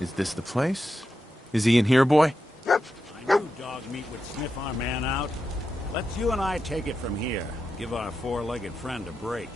Is this the place? Is he in here, boy? I knew dog meat would sniff our man out. Let's you and I take it from here. Give our four-legged friend a break.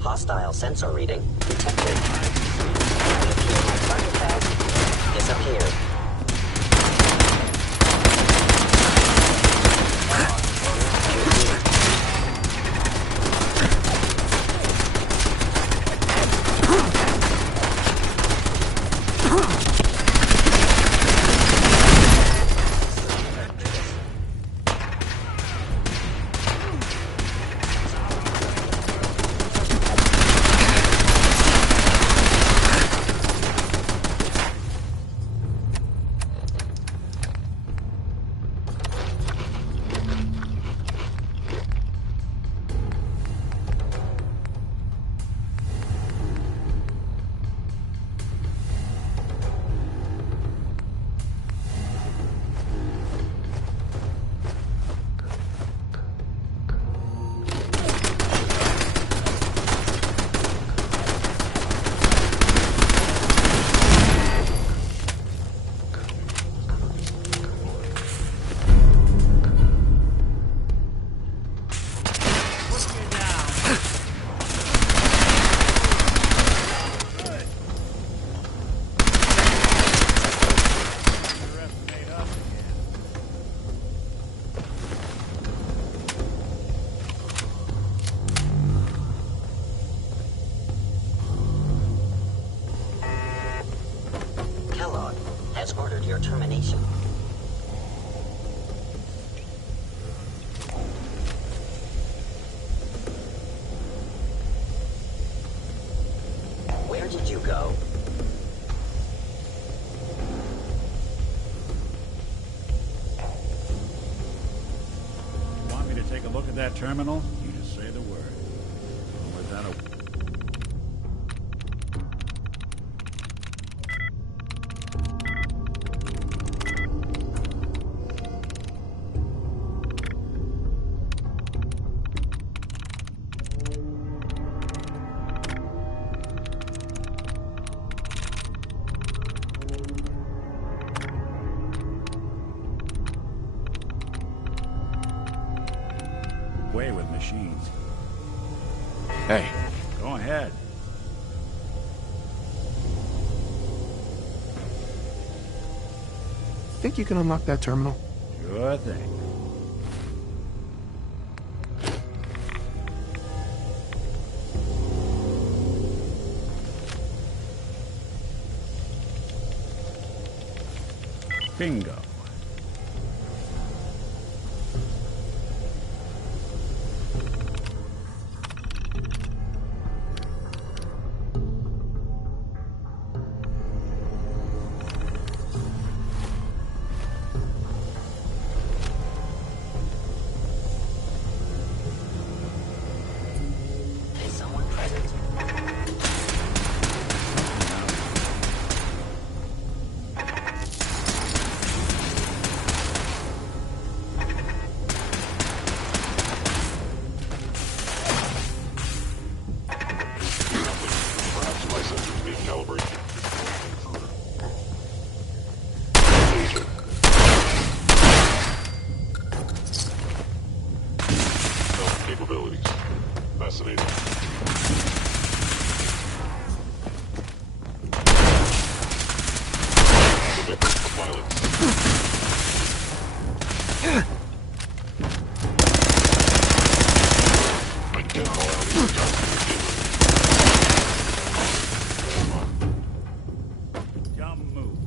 Hostile sensor reading detected. Target tag disappeared. termination. Where did you go? Want me to take a look at that terminal? You just say the word. Or that a... way with machines. Hey, Go ahead. think you can unlock that terminal? Sure thing. Bingo. Is someone present? Perhaps my sensors need calibration. Capabilities. Fascinating. The victim of violence. I can't allow these attacks to continue. Dumb move.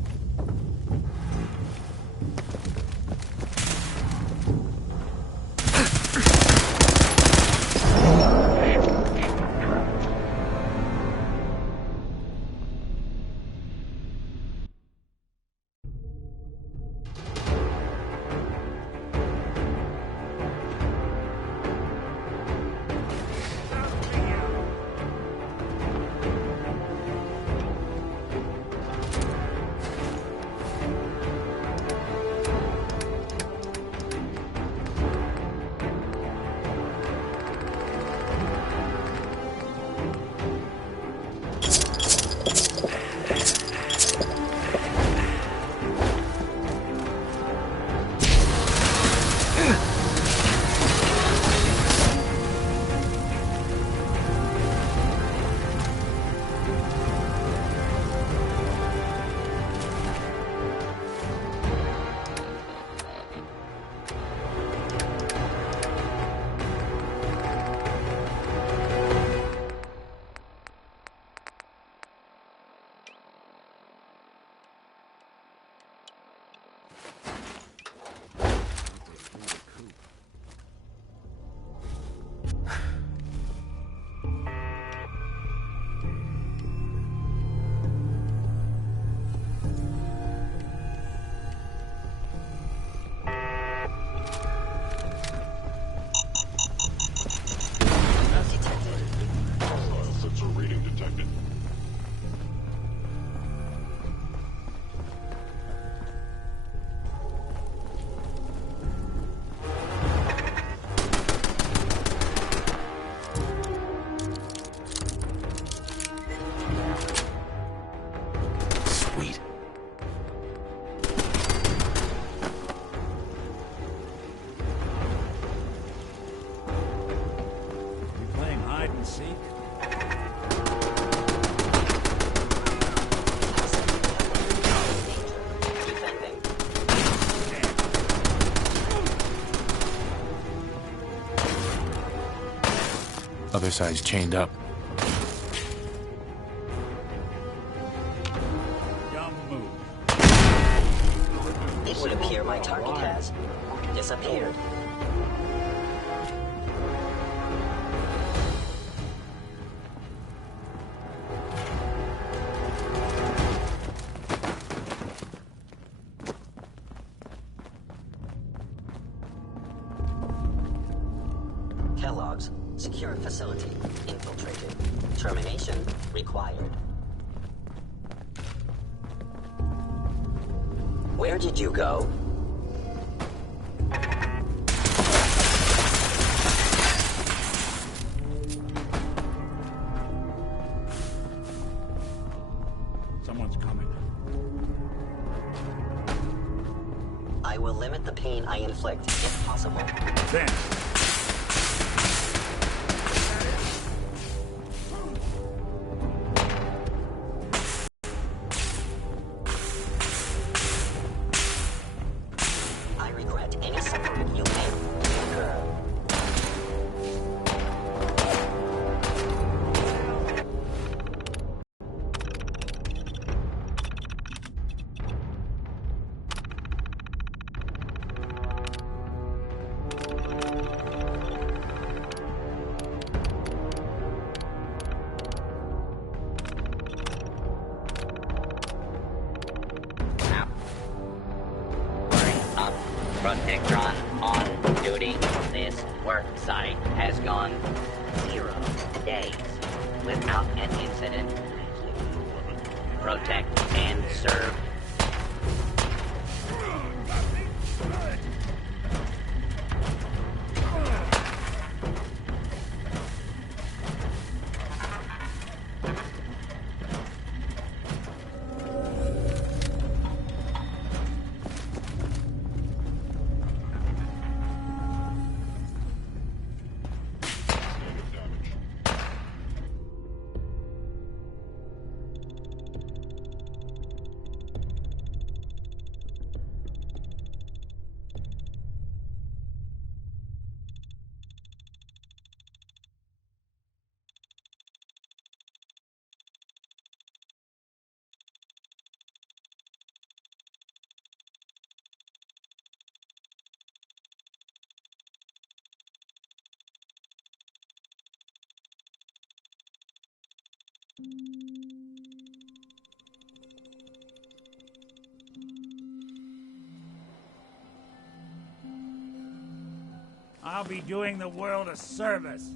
Hostile sensor reading detected. Sweet. You playing hide and seek? Defending. Other side's chained up. Dumb move. Secure facility infiltrated. Termination required. Where did you go? Someone's coming. I will limit the pain I inflict if possible. Then. I regret any suffering you may incur. Protectron on duty. This work site has gone 0 days without an incident. Protect and serve. I'll be doing the world a service.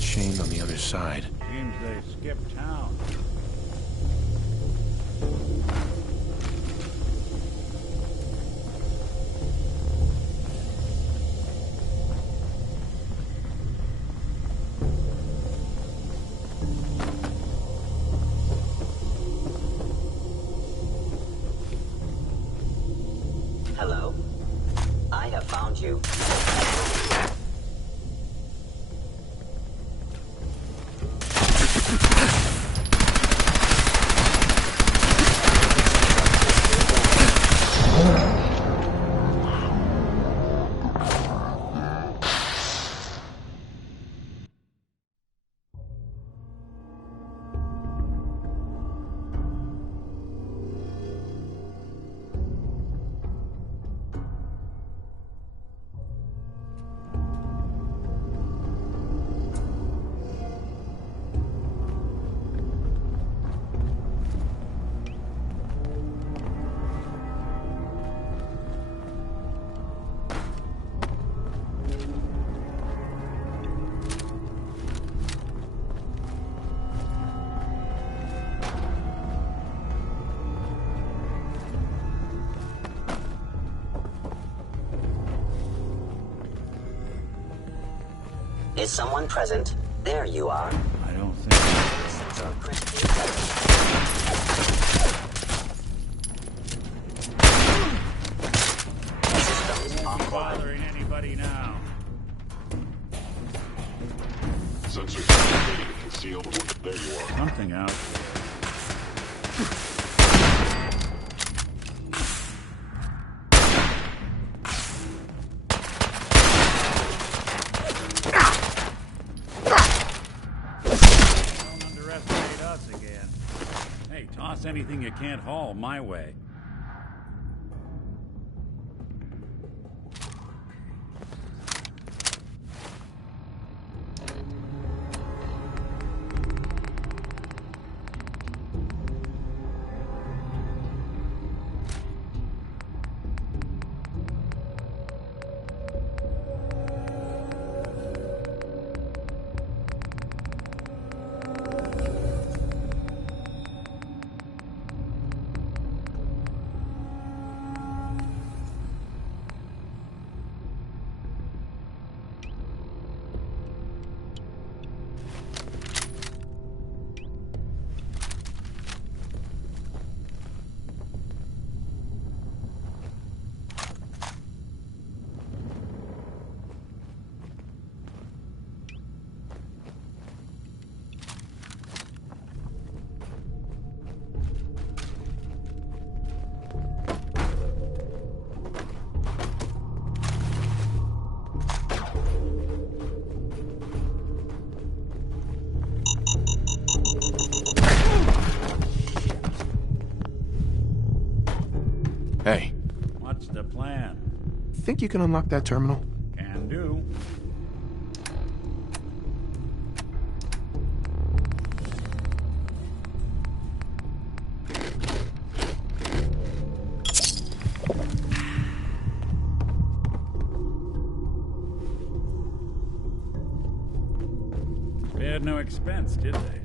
Chained on the other side. Seems they skipped town. Hello? I have found you. Is someone present? There you are. I don't think. anything you can't haul my way. Hey, What's the plan? think you can unlock that terminal? Can do. Spared no expense, did they?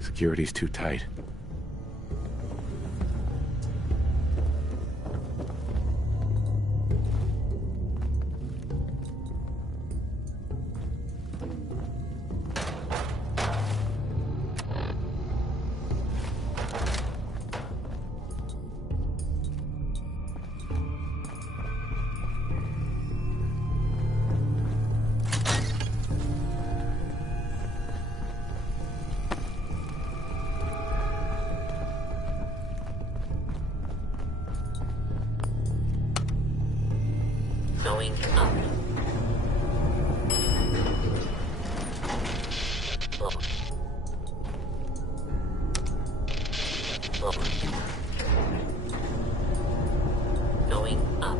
Security's too tight. Going up. Over. Over. Going up.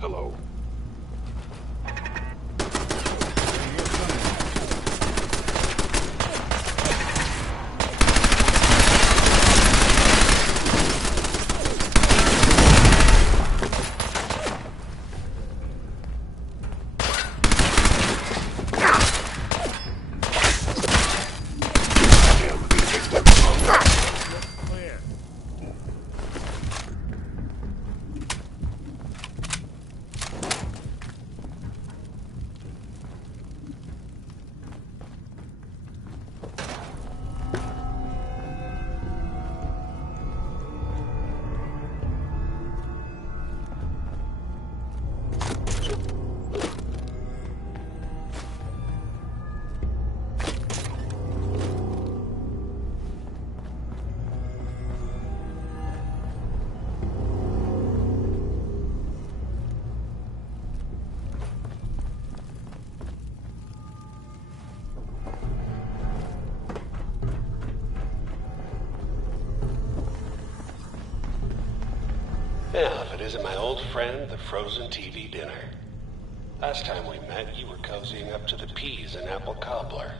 Hello. Clear. Yeah, if it isn't my old friend, the frozen TV dinner. Last time we met, you were cozying up to the peas and apple cobbler.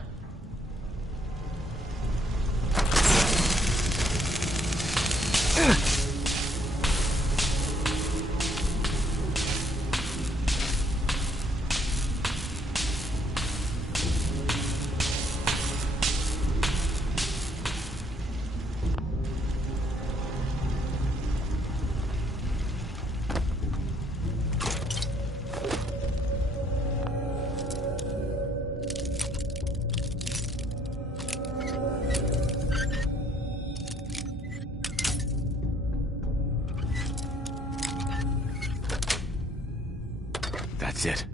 That's it.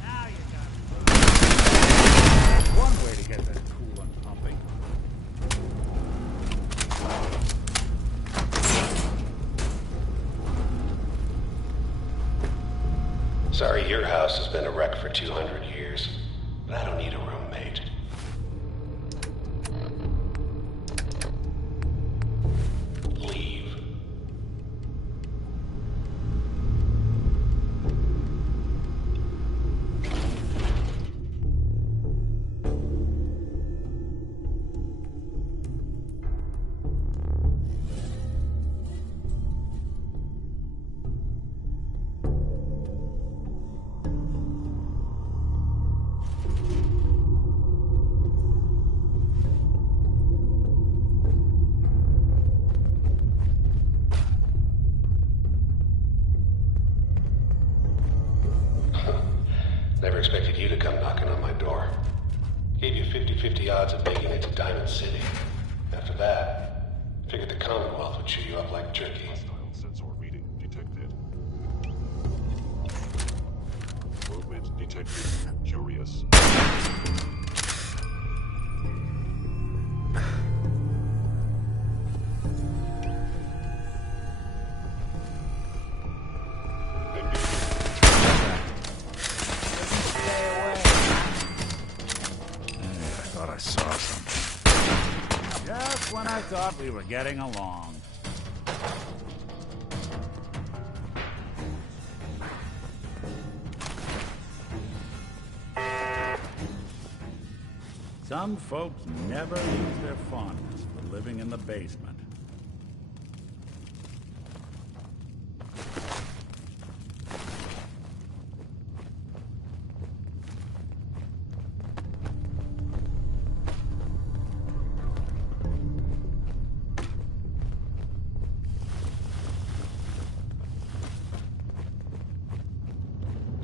Now you got it. One way to get that coolant pumping. Sorry, your house has been a wreck for 200 years, but I don't need a roommate. Leave. Never expected you to come knocking on my door. Gave you 50-50 odds of making it to Diamond City. After that, figured the Commonwealth would chew you up like jerky. Sensor reading detected. Movement detected. Curious. I saw something. Just when I thought we were getting along. Some folks never lose their fondness for living in the basement.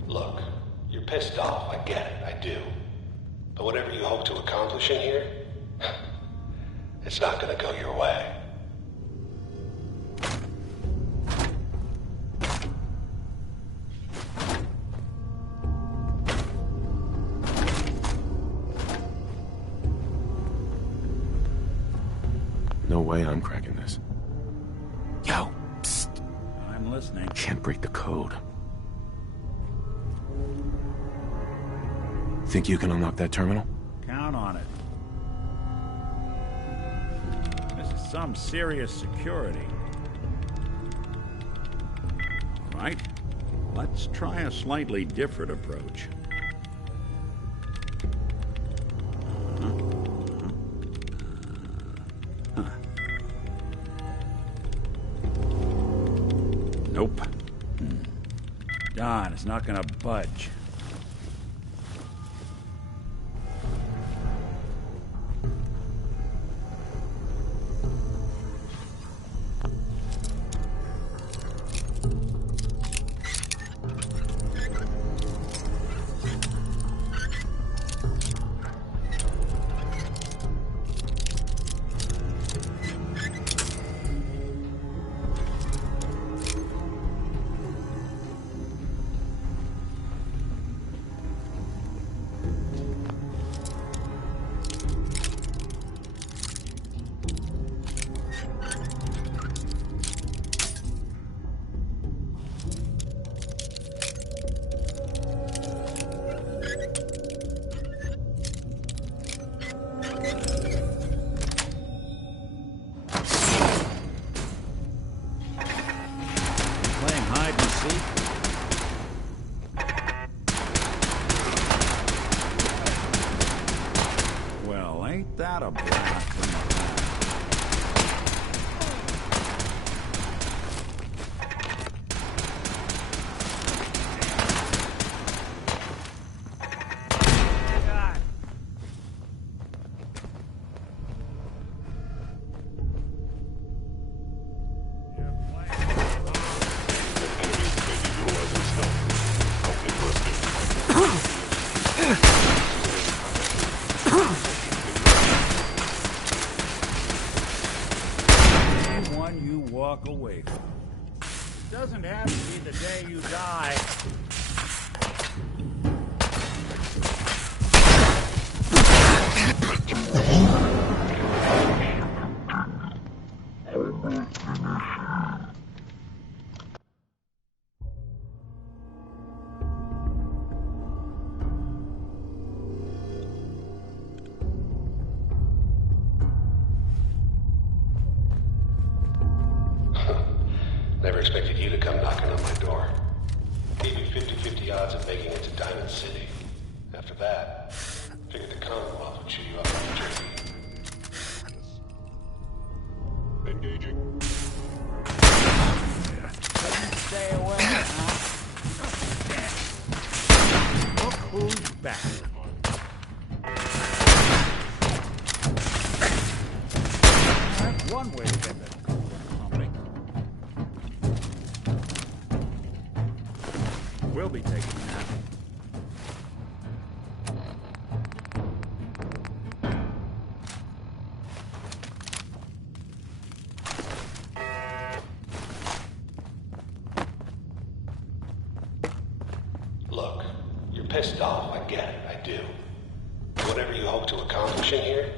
Look, you're pissed off, I get it, I do. But whatever you hope to accomplish in here, it's not gonna go your way. No way I'm cracking this. Yo, psst. I'm listening. Can't break the code. Think you can unlock that terminal? Count on it. This is some serious security. Right? Let's try a slightly different approach. Nope. Darn, it's not gonna budge. Ain't that a blast in the past? God. Enemies may be utilizing stealth. doesn't have to be the day you die. Never expected you to come knocking on my door. Gave you 50-50 odds of making it to Diamond City. After that, figured the Commonwealth would chew you up like a turkey. Engaging. Stay away, huh? Look who's back. That's one way to get that pumping. We'll be taking that. Look, you're pissed off, I get it, I do. Whatever you hope to accomplish in here,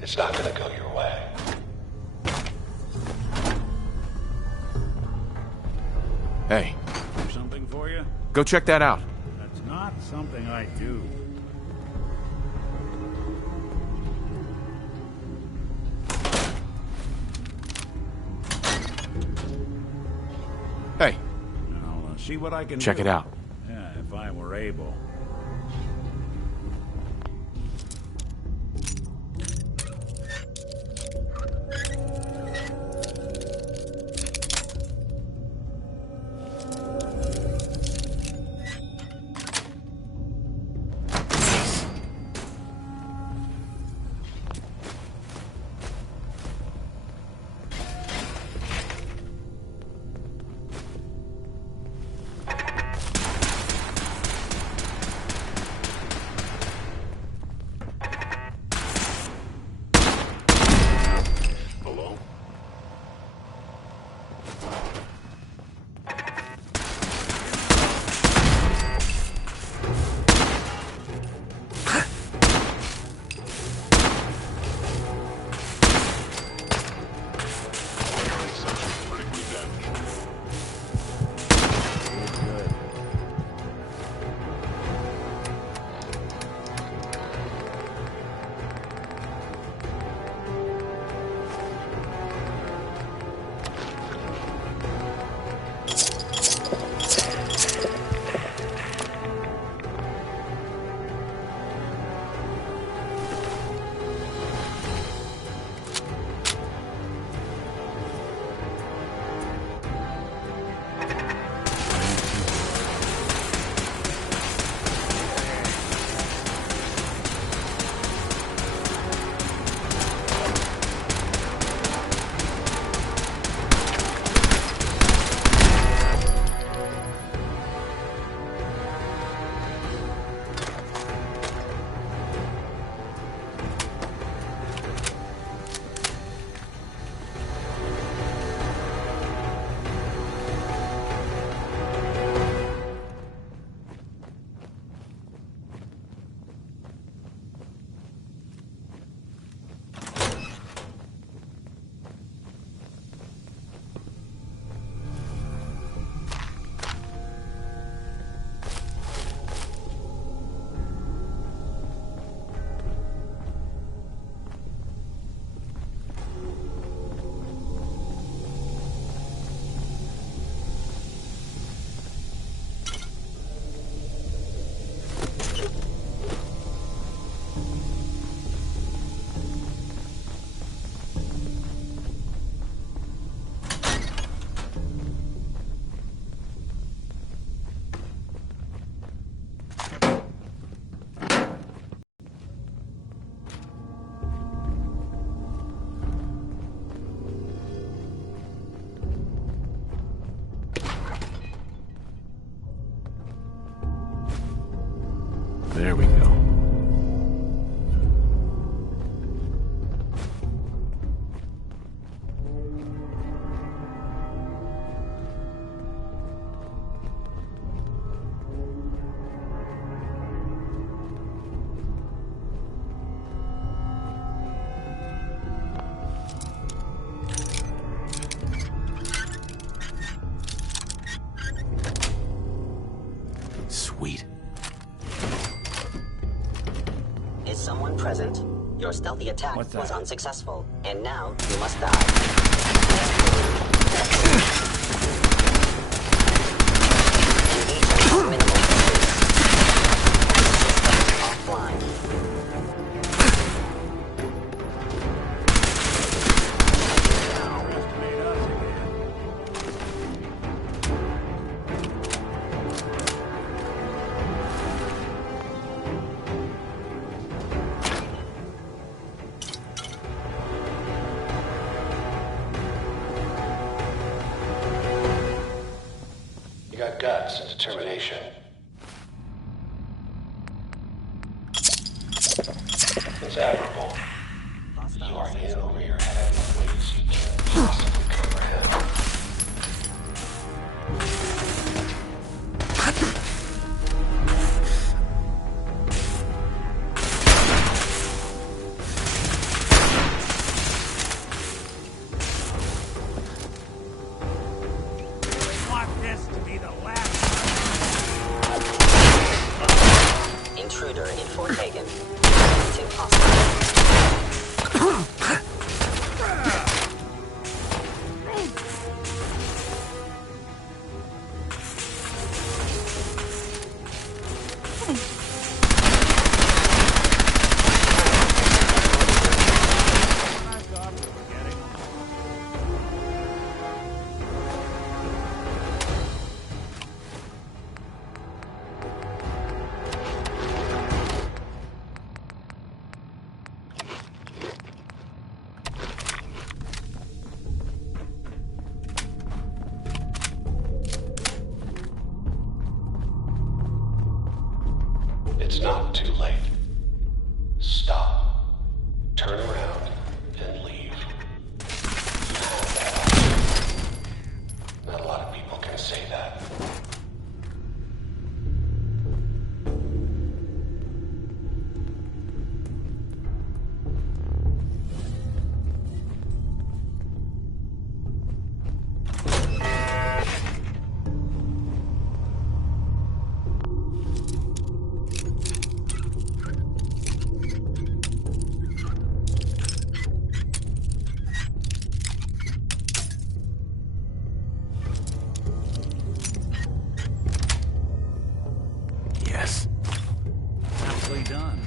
it's not gonna go your way. Hey, Do something for you? go check that out. That's not something I do. Hey, I'll see what I can do. check it out. Yeah, if I were able. Hello? Critically damaged. Good. There we go. Sweet. Is someone present? Your stealthy attack What's that? was unsuccessful, and now you must die. Engage on minimal offline. Underestimate us again. You got guts and determination. It's admirable. You are in over your head in ways you can't possibly comprehend. Want this to be the last. Intruder info taken. Detecting hostile. I've got for forgetting. It's not too late. Stop. Turn around and leave. You have that option. Not a lot of people can say that. Yes. Aptly done.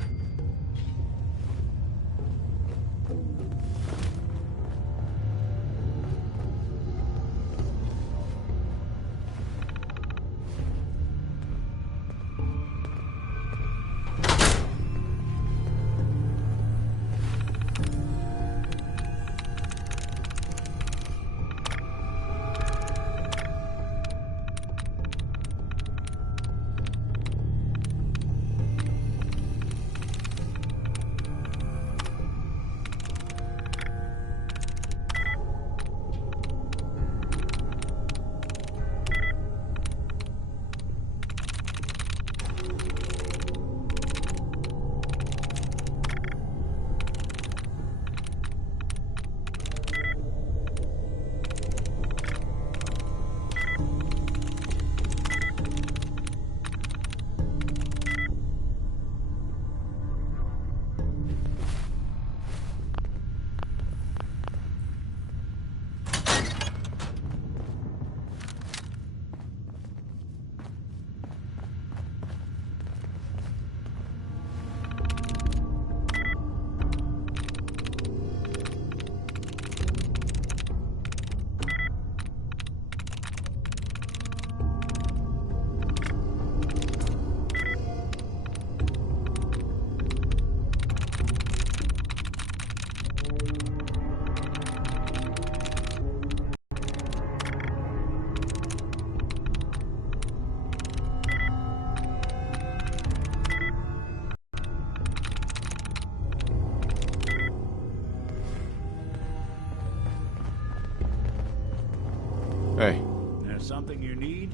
Hey, There's something you need?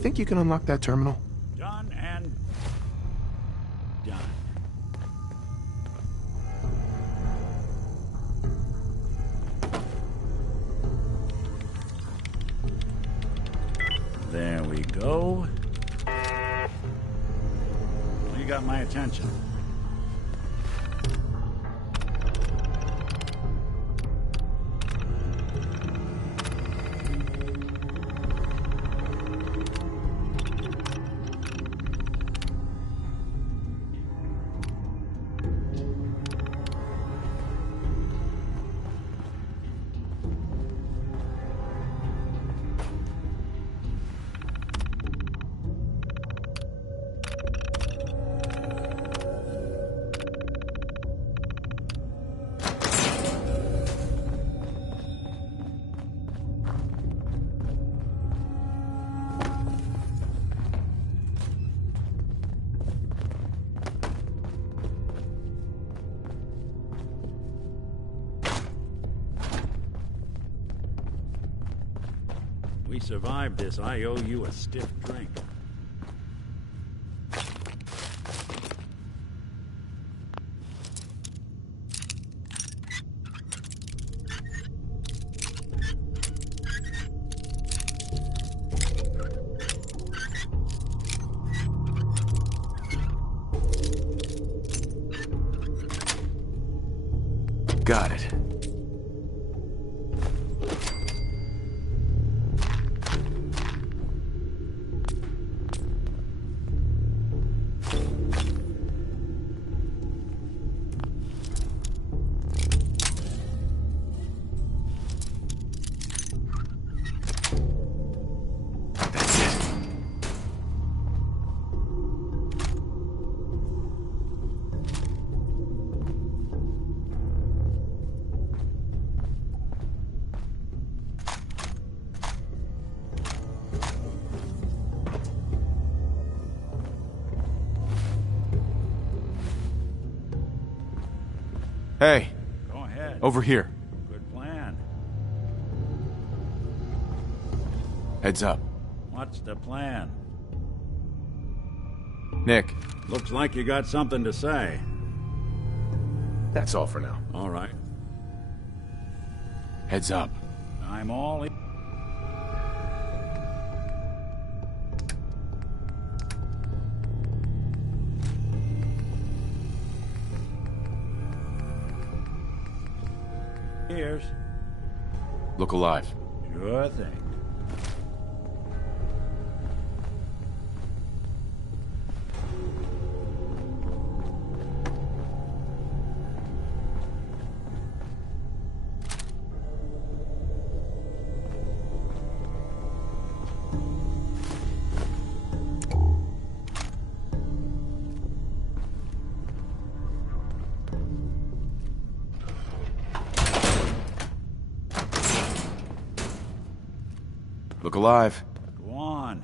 think you can unlock that terminal? Done and done. There we go. You got my attention. We survived this. I owe you a stiff drink. Got it. Hey, Go ahead. over here. Good plan. Heads up. What's the plan? Nick, Looks like you got something to say. that's all for now. All right. Heads up. I'm all in. Here's. Look alive. Sure thing. Look alive. Go on.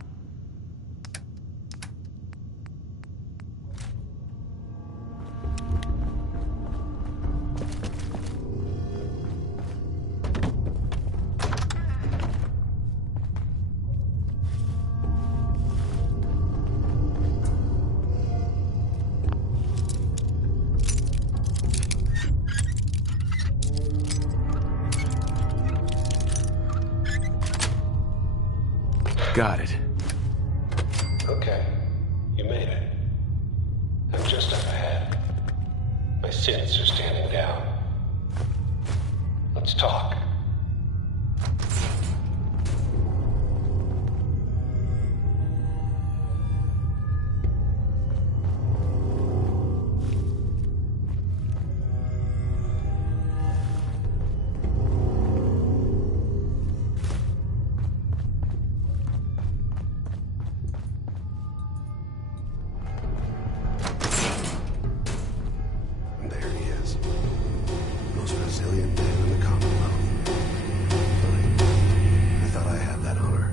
Got it. Okay, you made it. I'm just up ahead. My sins are standing down. Let's talk. And there he is. Most resilient man in the Commonwealth. I thought I had that honor.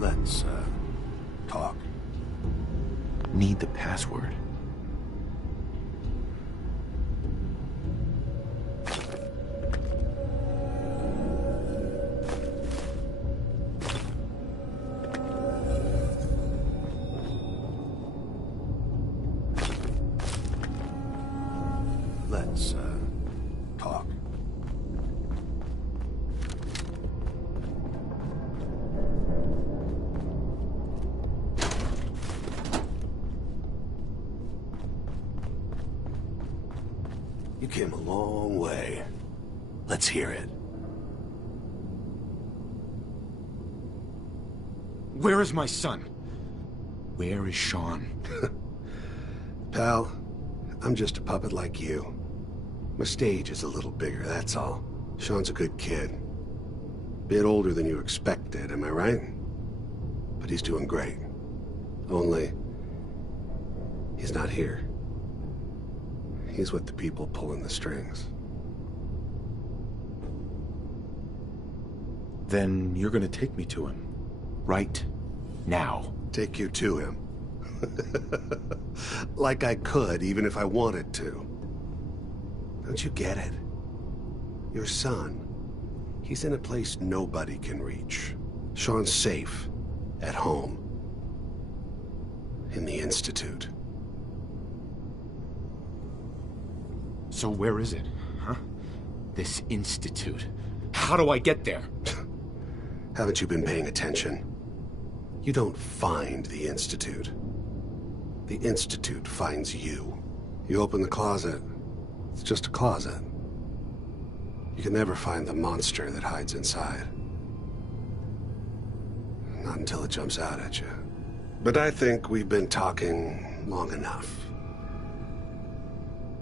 Let's, talk. Need the password. Let's, talk. You came a long way. Let's hear it. Where is my son? Where is Sean? Pal, I'm just a puppet like you. My stage is a little bigger, that's all. Sean's a good kid. Bit older than you expected, am I right? But he's doing great. Only, he's not here. He's with the people pulling the strings. Then you're gonna take me to him. Right now. Take you to him. Like I could, even if I wanted to. Don't you get it? Your son, he's in a place nobody can reach. Sean's safe, at home. In the Institute. So where is it, huh? This institute. How do I get there? Haven't you been paying attention? You don't find the Institute. The Institute finds you. You open the closet, it's just a closet. You can never find the monster that hides inside. Not until it jumps out at you. But I think we've been talking long enough.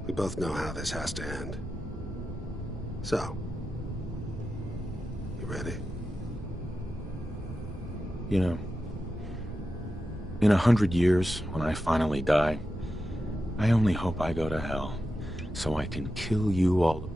We both know how this has to end. So, you ready? You know, in 100 years, when I finally die, I only hope I go to hell, so I can kill you all.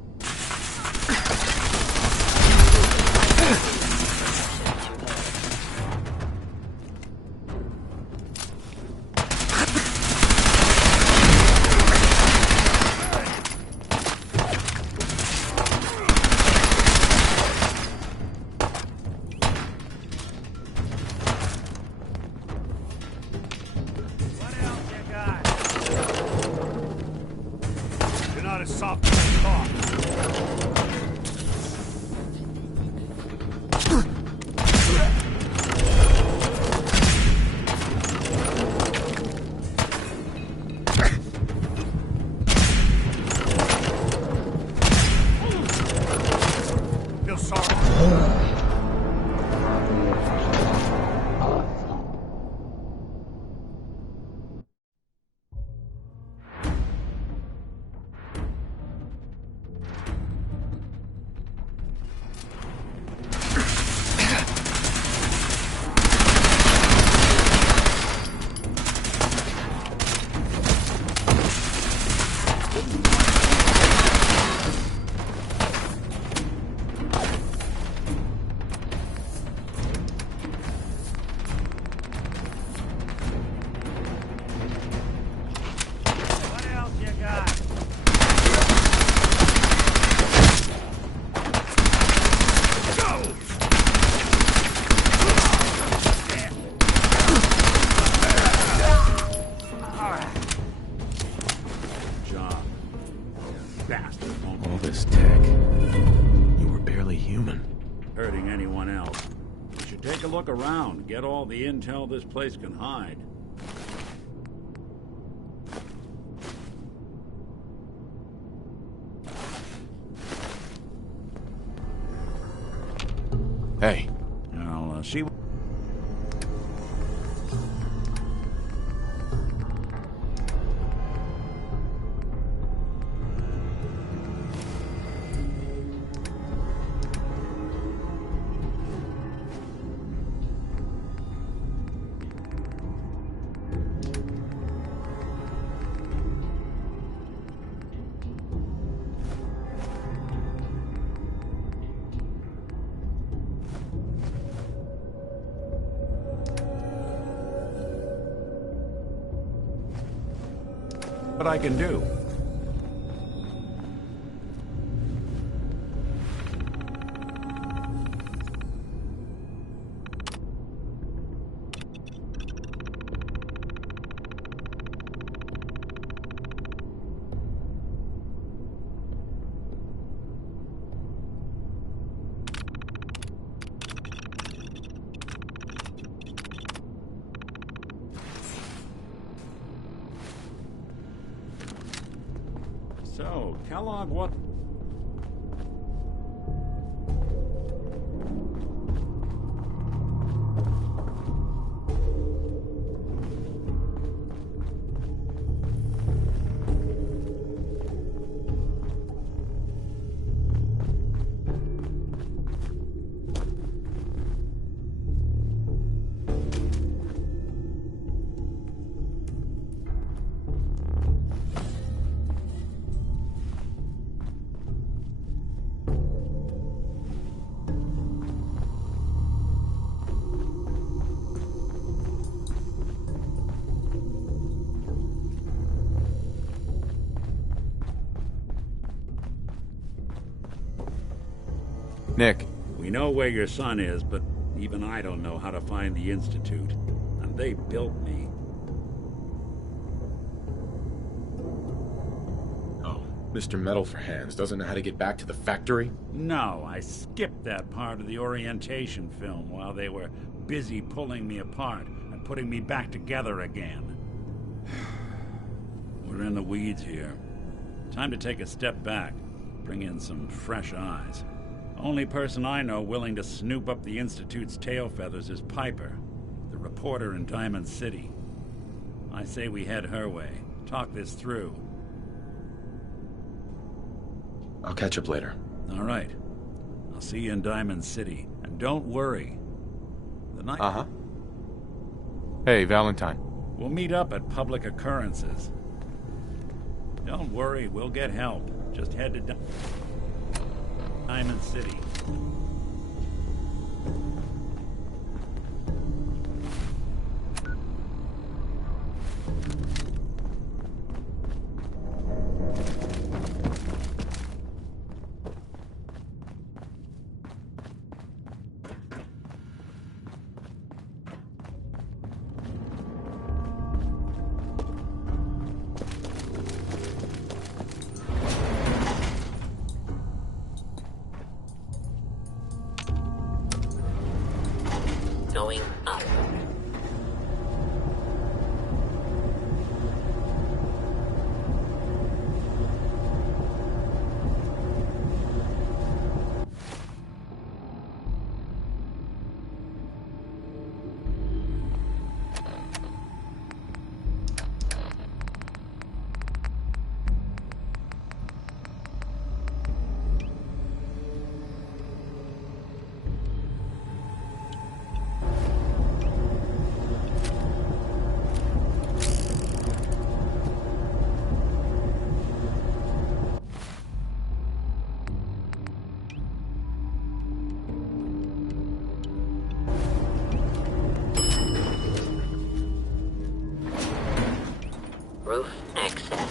All this tech. You were barely human. Hurting anyone else. You should take a look around, get all the intel this place can hide. Hey. I'll see. What I can do. So, Kellogg, what... Nick. We know where your son is, but even I don't know how to find the Institute. And they built me. Oh, Mr. Metal for Hands doesn't know how to get back to the factory? No, I skipped that part of the orientation film while they were busy pulling me apart and putting me back together again. We're in the weeds here. Time to take a step back, bring in some fresh eyes. Only person I know willing to snoop up the Institute's tail feathers is Piper, the reporter in Diamond City. I say we head her way, talk this through. I'll catch up later. All right. I'll see you in Diamond City. And don't worry. The night... Uh-huh. Hey, Valentine. We'll meet up at public occurrences. Don't worry, we'll get help. Just head to Diamond City. Going up. Roof access.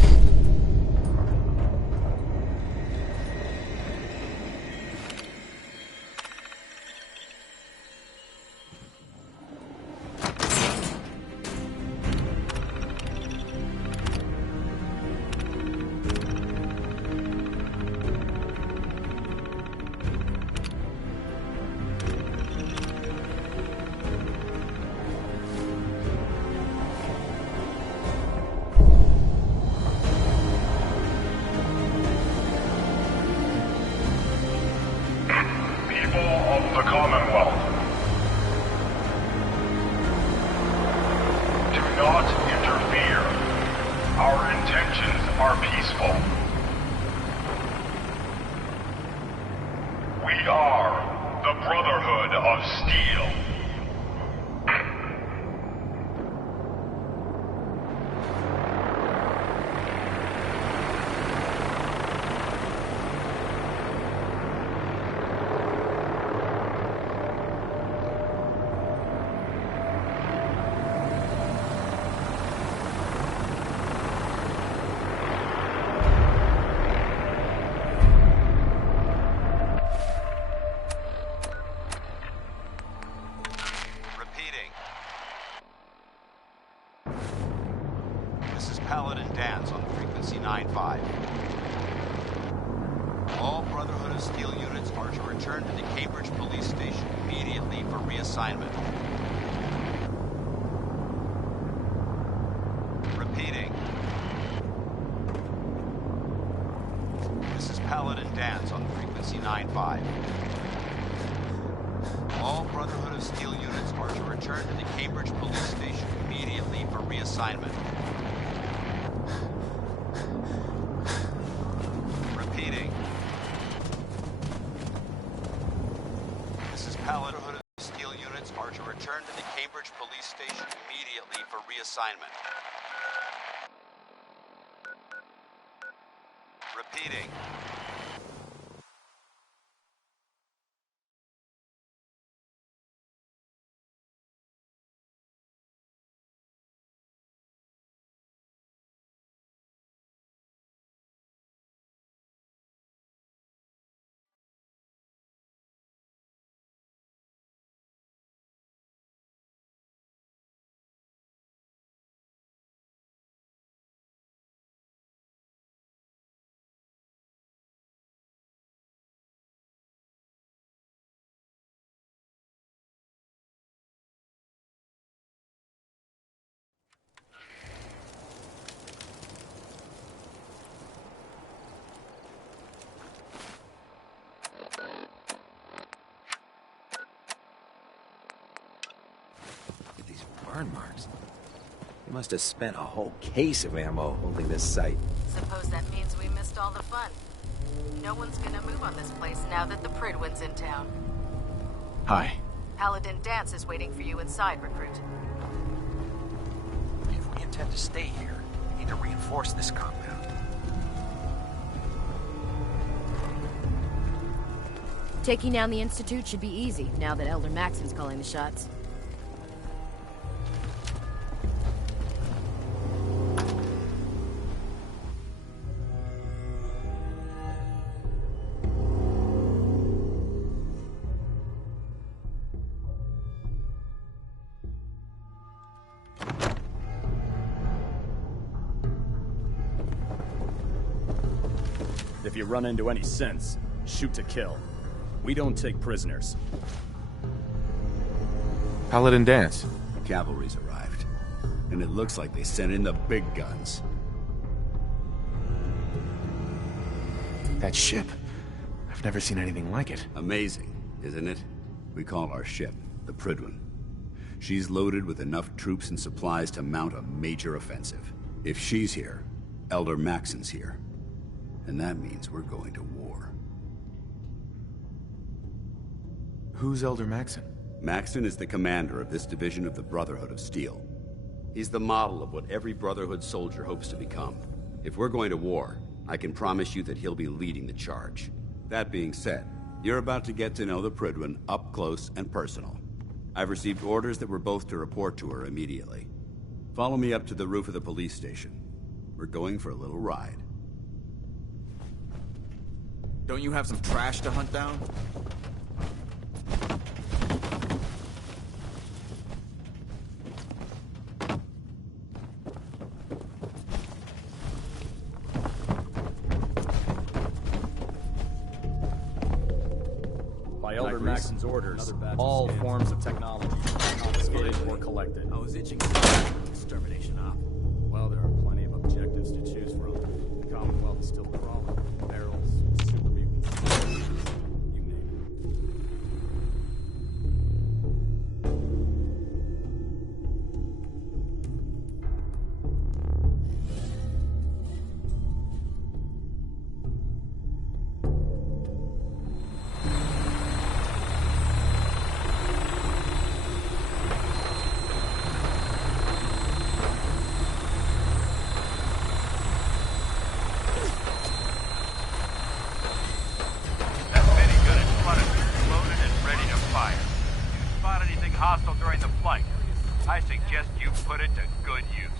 People of the Commonwealth, do not interfere. Our intentions are peaceful. We are the Brotherhood of Steel. This is Paladin Dance on frequency 9-5. All Brotherhood of Steel units are to return to the Cambridge Police Station immediately for reassignment. Repeating. This is Paladin Dance on frequency 9-5. All Brotherhood of Steel units are to return to the Cambridge Police Station immediately for reassignment. Repeating. This is Paladin of Steel units are to return to the Cambridge Police Station immediately for reassignment. Repeating. Burn marks. They must have spent a whole case of ammo holding this site. Suppose that means we missed all the fun. No one's gonna move on this place now that the Pridwin's in town. Hi. Paladin Dance is waiting for you inside, recruit. If we intend to stay here, we need to reinforce this compound. Taking down the Institute should be easy, now that Elder Maxon's calling the shots. If you run into any sense, shoot to kill. We don't take prisoners. Paladin Dance. Cavalry's arrived, and it looks like they sent in the big guns. That ship. I've never seen anything like it. Amazing, isn't it? We call our ship the Pridwin. She's loaded with enough troops and supplies to mount a major offensive. If she's here, Elder Maxon's here. And that means we're going to war. Who's Elder Maxon? Maxon is the commander of this division of the Brotherhood of Steel. He's the model of what every Brotherhood soldier hopes to become. If we're going to war, I can promise you that he'll be leading the charge. That being said, you're about to get to know the Pridwin up close and personal. I've received orders that we're both to report to her immediately. Follow me up to the roof of the police station. We're going for a little ride. Don't you have some trash to hunt down? By Elder Maxon's orders, all forms of technology are confiscated or collected. I was itching for extermination op. Well, there are plenty of objectives to choose from. The Commonwealth is still crawling. Barrels, super mutants, you name it. hostile during the flight. I suggest you put it to good use.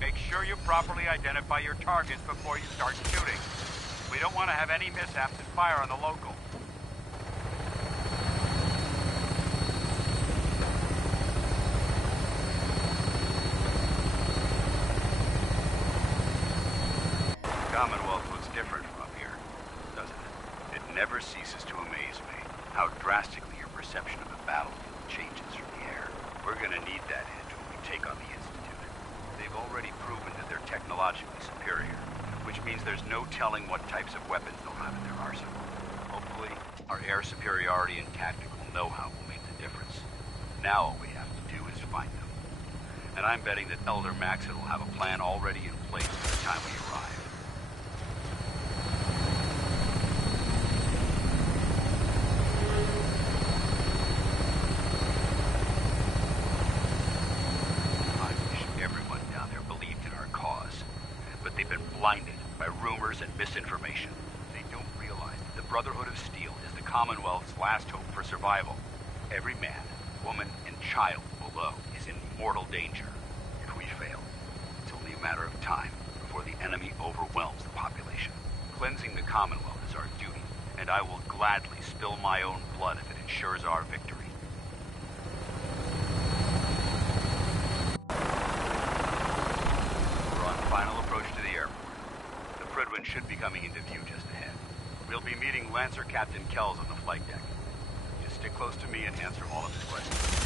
Make sure you properly identify your targets before you start shooting. We don't want to have any mishaps and fire on the local. Commonwealth looks different from up here, doesn't it? It never ceases to amaze me how drastically your perception of the battlefield changes from the air. We're gonna need that edge when we take on the Institute. They've already proven that they're technologically superior. If we which means there's no telling what types of weapons they'll have in their arsenal. Hopefully, our air superiority and tactical know-how will make the difference. Now all we have to do is find them. And I'm betting that Elder Maxon will have a plan already in place by the time we arrive. Blinded by rumors and misinformation. They don't realize that the Brotherhood of Steel is the Commonwealth's last hope for survival. Every man, woman, and child below is in mortal danger. If we fail, it's only a matter of time before the enemy overwhelms the population. Cleansing the Commonwealth is our duty, and I will gladly spill my own blood if it ensures our victory. We're on final approach to the airport. Fridwin should be coming into view just ahead. We'll be meeting Lancer Captain Kells on the flight deck. Just stick close to me and answer all of his questions.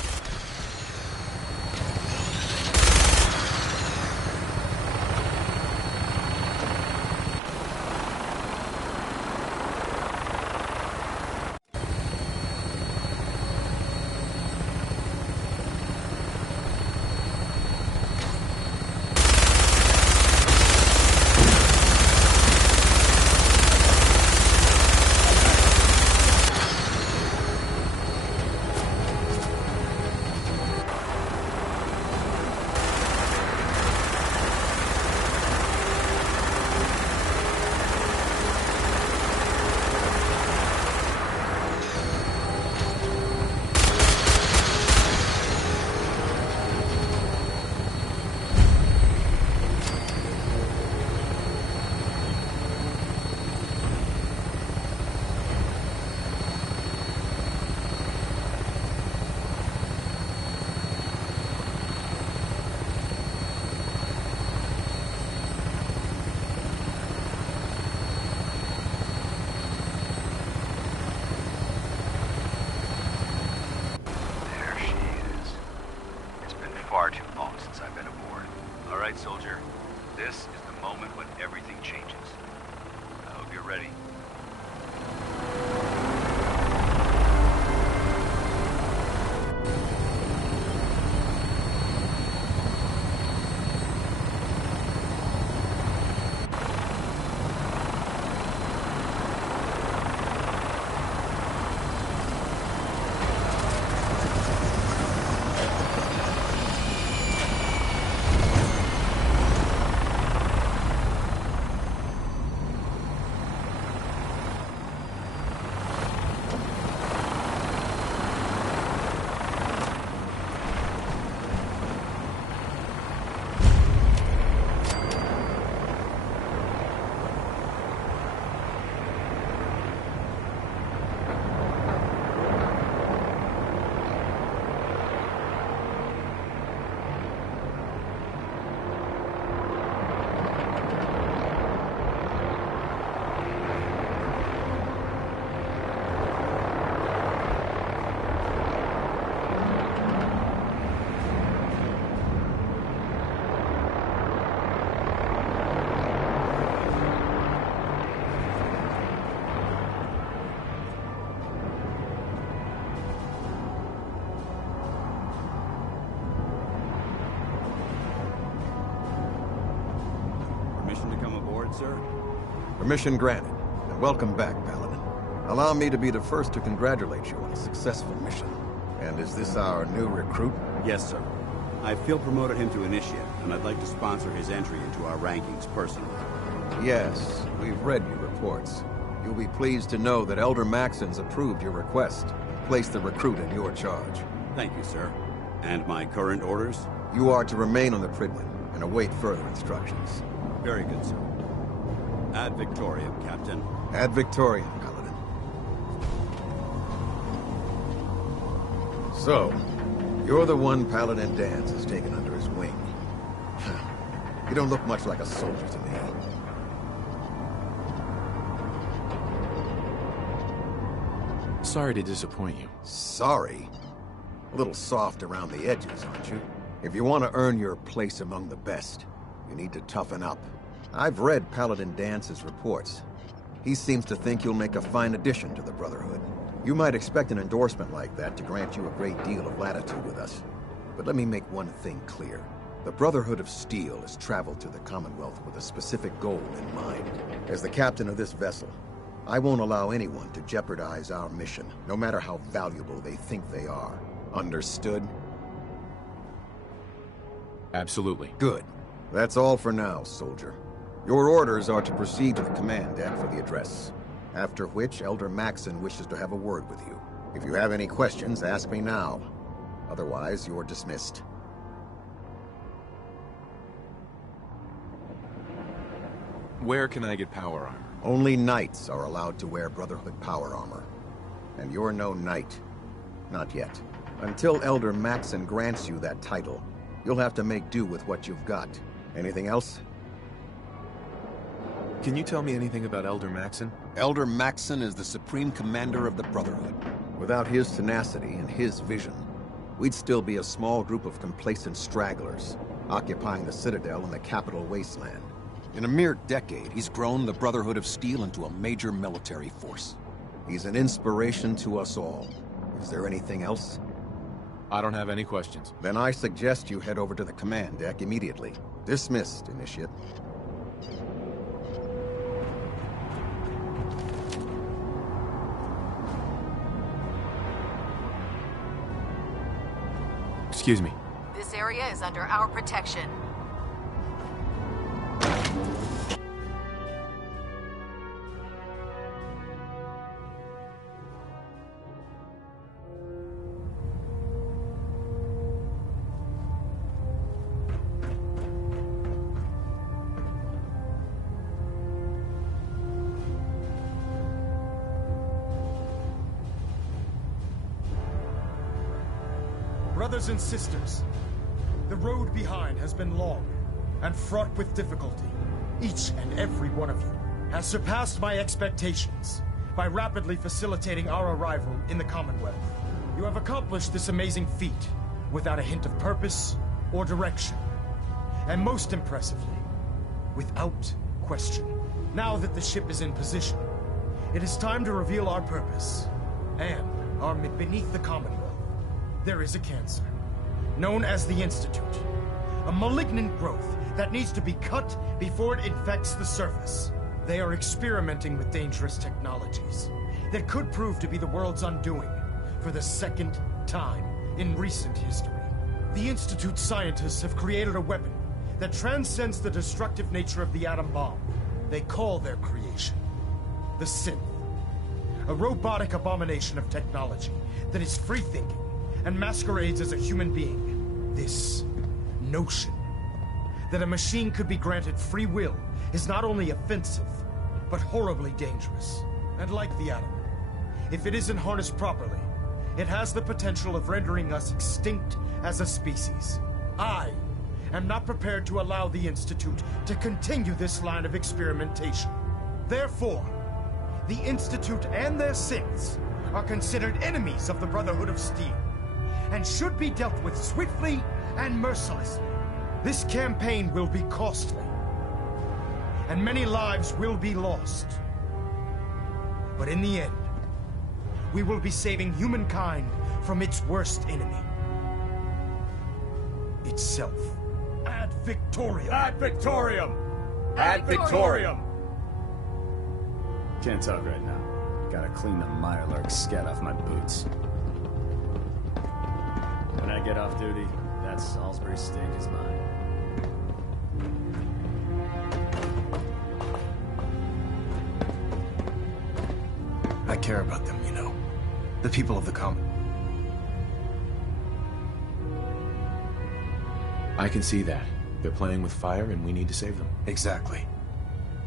Far too long since I've been aboard. All right, soldier. This is the moment when everything changes. I hope you're ready. Sir? Permission granted, and welcome back, Paladin. Allow me to be the first to congratulate you on a successful mission. And is this our new recruit? Yes, sir. I feel promoted him to initiate, and I'd like to sponsor his entry into our rankings personally. Yes, we've read your reports. You'll be pleased to know that Elder Maxon's approved your request and placed the recruit in your charge. Thank you, sir. And my current orders? You are to remain on the Prydwen and await further instructions. Very good, sir. Ad Victoriam, Captain. Ad Victoriam, Paladin. So, you're the one Paladin Danse has taken under his wing. You don't look much like a soldier to me. Sorry to disappoint you. Sorry? A little soft around the edges, aren't you? If you want to earn your place among the best, you need to toughen up. I've read Paladin Dance's reports. He seems to think you'll make a fine addition to the Brotherhood. You might expect an endorsement like that to grant you a great deal of latitude with us. But let me make one thing clear. The Brotherhood of Steel has traveled to the Commonwealth with a specific goal in mind. As the captain of this vessel, I won't allow anyone to jeopardize our mission, no matter how valuable they think they are. Understood? Absolutely. Good. That's all for now, soldier. Your orders are to proceed to the command deck for the address. After which, Elder Maxon wishes to have a word with you. If you have any questions, ask me now. Otherwise, you're dismissed. Where can I get power armor? Only knights are allowed to wear Brotherhood power armor. And you're no knight. Not yet. Until Elder Maxon grants you that title, you'll have to make do with what you've got. Anything else? Can you tell me anything about Elder Maxon? Elder Maxon is the Supreme Commander of the Brotherhood. Without his tenacity and his vision, we'd still be a small group of complacent stragglers, occupying the Citadel and the capital wasteland. In a mere decade, he's grown the Brotherhood of Steel into a major military force. He's an inspiration to us all. Is there anything else? I don't have any questions. Then I suggest you head over to the command deck immediately. Dismissed, Initiate. Excuse me. This area is under our protection. Brothers and sisters, the road behind has been long and fraught with difficulty. Each and every one of you has surpassed my expectations by rapidly facilitating our arrival in the Commonwealth. You have accomplished this amazing feat without a hint of purpose or direction. And most impressively, without question. Now that the ship is in position, it is time to reveal our purpose and our beneath the Commonwealth. There is a cancer, known as the Institute. A malignant growth that needs to be cut before it infects the surface. They are experimenting with dangerous technologies that could prove to be the world's undoing for the second time in recent history. The Institute scientists have created a weapon that transcends the destructive nature of the atom bomb. They call their creation the synth. A robotic abomination of technology that is free-thinking and masquerades as a human being. This notion that a machine could be granted free will is not only offensive, but horribly dangerous. And like the atom, if it isn't harnessed properly, it has the potential of rendering us extinct as a species. I am not prepared to allow the Institute to continue this line of experimentation. Therefore, the Institute and their synths are considered enemies of the Brotherhood of Steel, and should be dealt with swiftly and mercilessly. This campaign will be costly, and many lives will be lost. But in the end, we will be saving humankind from its worst enemy. Itself. Ad Victoriam! Ad Victoriam! Ad Victoriam! Can't talk right now. Gotta clean the Mirelurk scat off my boots. When I get off duty, that Salisbury steak is mine. I care about them, you know. The people of the Common. I can see that. They're playing with fire and we need to save them. Exactly.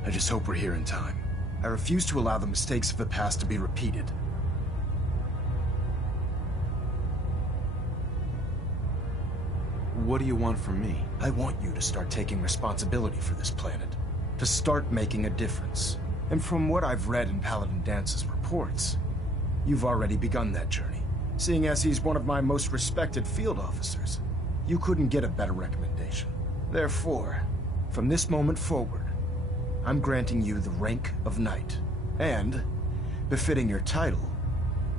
I just hope we're here in time. I refuse to allow the mistakes of the past to be repeated. What do you want from me? I want you to start taking responsibility for this planet. To start making a difference. And from what I've read in Paladin Dance's reports, you've already begun that journey. Seeing as he's one of my most respected field officers, you couldn't get a better recommendation. Therefore, from this moment forward, I'm granting you the rank of knight. And, befitting your title,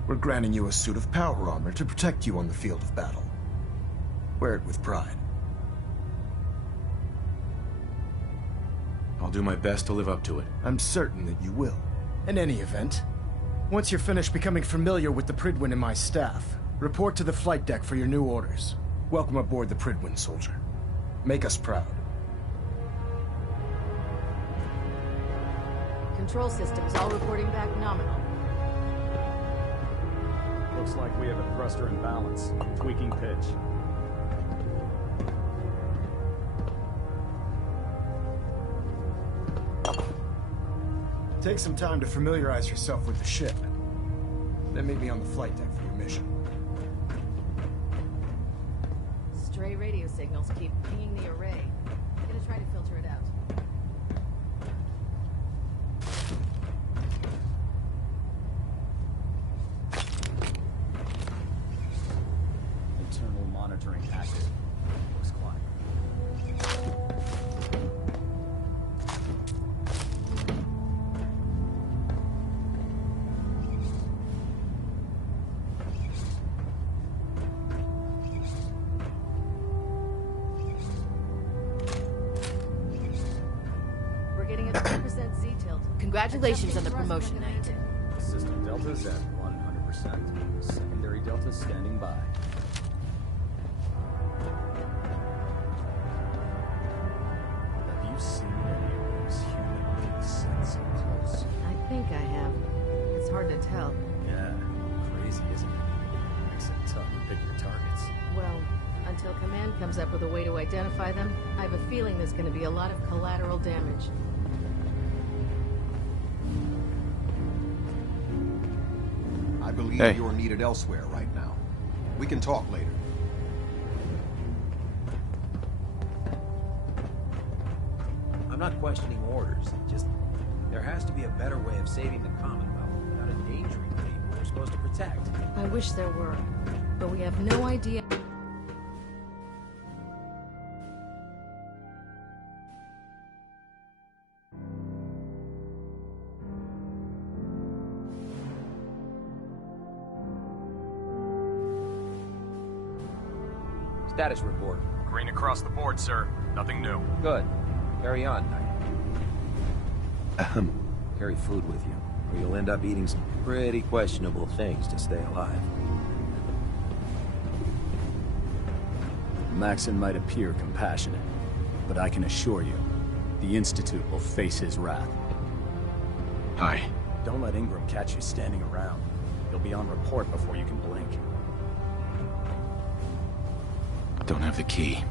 we're granting you a suit of power armor to protect you on the field of battle. Wear it with pride. I'll do my best to live up to it. I'm certain that you will. In any event, once you're finished becoming familiar with the Prydwen and my staff, report to the flight deck for your new orders. Welcome aboard the Prydwen, soldier. Make us proud. Control systems all reporting back nominal. Looks like we have a thruster imbalance. Tweaking pitch. Take some time to familiarize yourself with the ship. Then meet me on the flight deck for your mission. Stray radio signals keep pinging the array. I'm gonna try to filter it out. Internal monitoring active. Looks climb. We're getting a 10% Z-tilt. Congratulations on the promotion, Knight. System deltas at 100%. Secondary deltas standing by. Have you seen any of those humanoid sets up close? I think I have. It's hard to tell. Yeah, crazy, isn't it? Makes it tough to pick your targets. Well, until Command comes up with a way to identify them, I have a feeling there's going to be a lot of collateral damage. I believe you're needed elsewhere right now. We can talk later. I'm not questioning orders. Just, there has to be a better way of saving the Commonwealth without endangering the people we're supposed to protect. I wish there were, but we have no idea. Status report. Green across the board, sir. Nothing new. Good. Carry on, Knight. Carry food with you, or you'll end up eating some pretty questionable things to stay alive. Maxon might appear compassionate, but I can assure you, the Institute will face his wrath. Hi. Don't let Ingram catch you standing around. You'll be on report before you can blink. Don't have the key.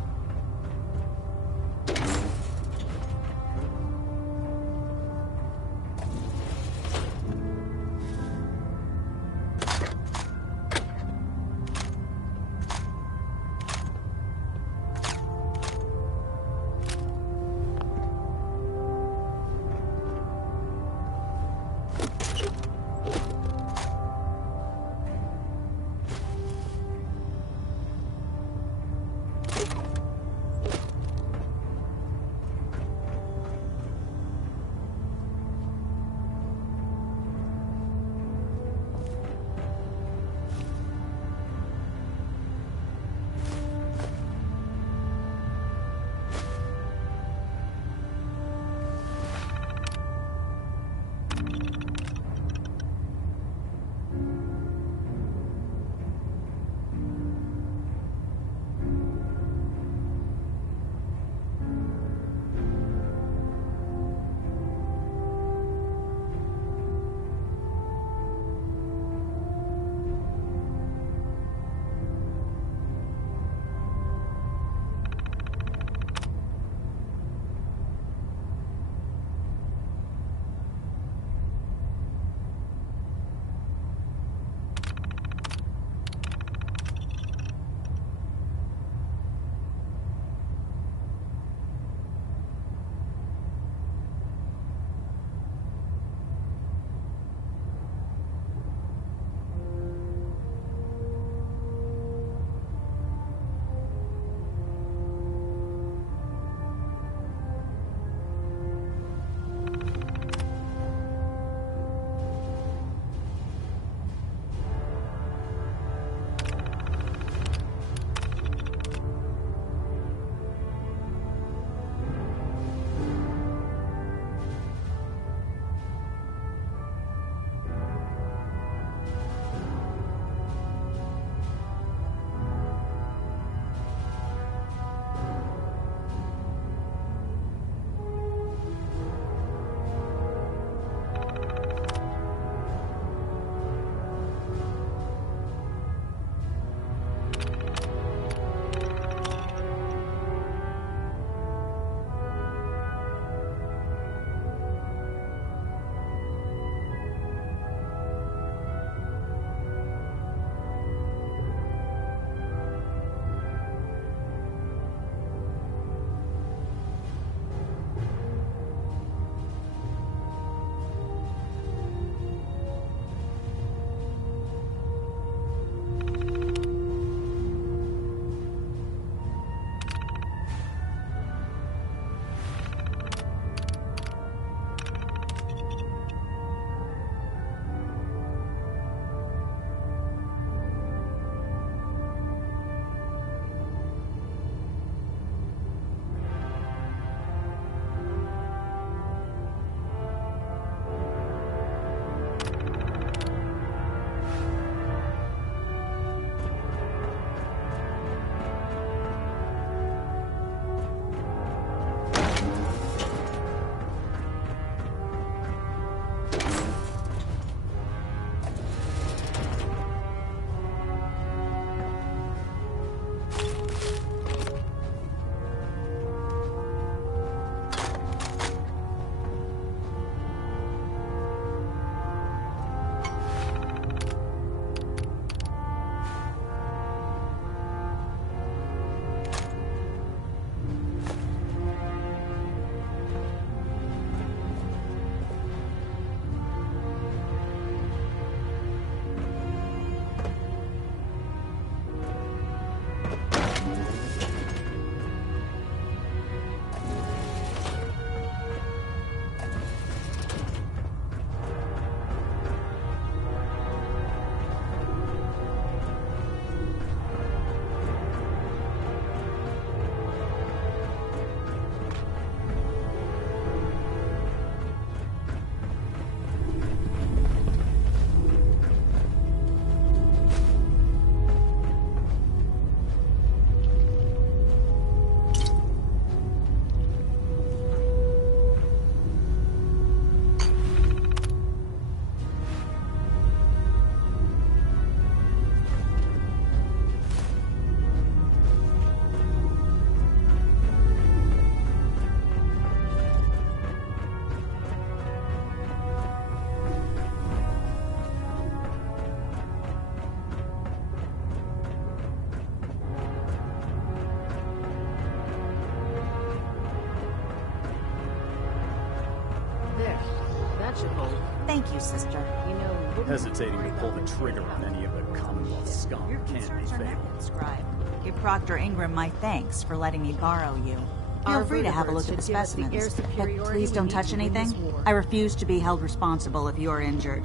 you, sister. You know, we wouldn't Hesitating worry to pull about the them trigger going on out any of the Commonwealth scum Your can't be concerns are fatal. now inscribed. Give Proctor Ingram my thanks for letting me borrow you. Feel Our free to have a look vertebrates at the should give us the air specimens, but superiority please we don't need touch to win this anything. war. I refuse to be held responsible if you're injured.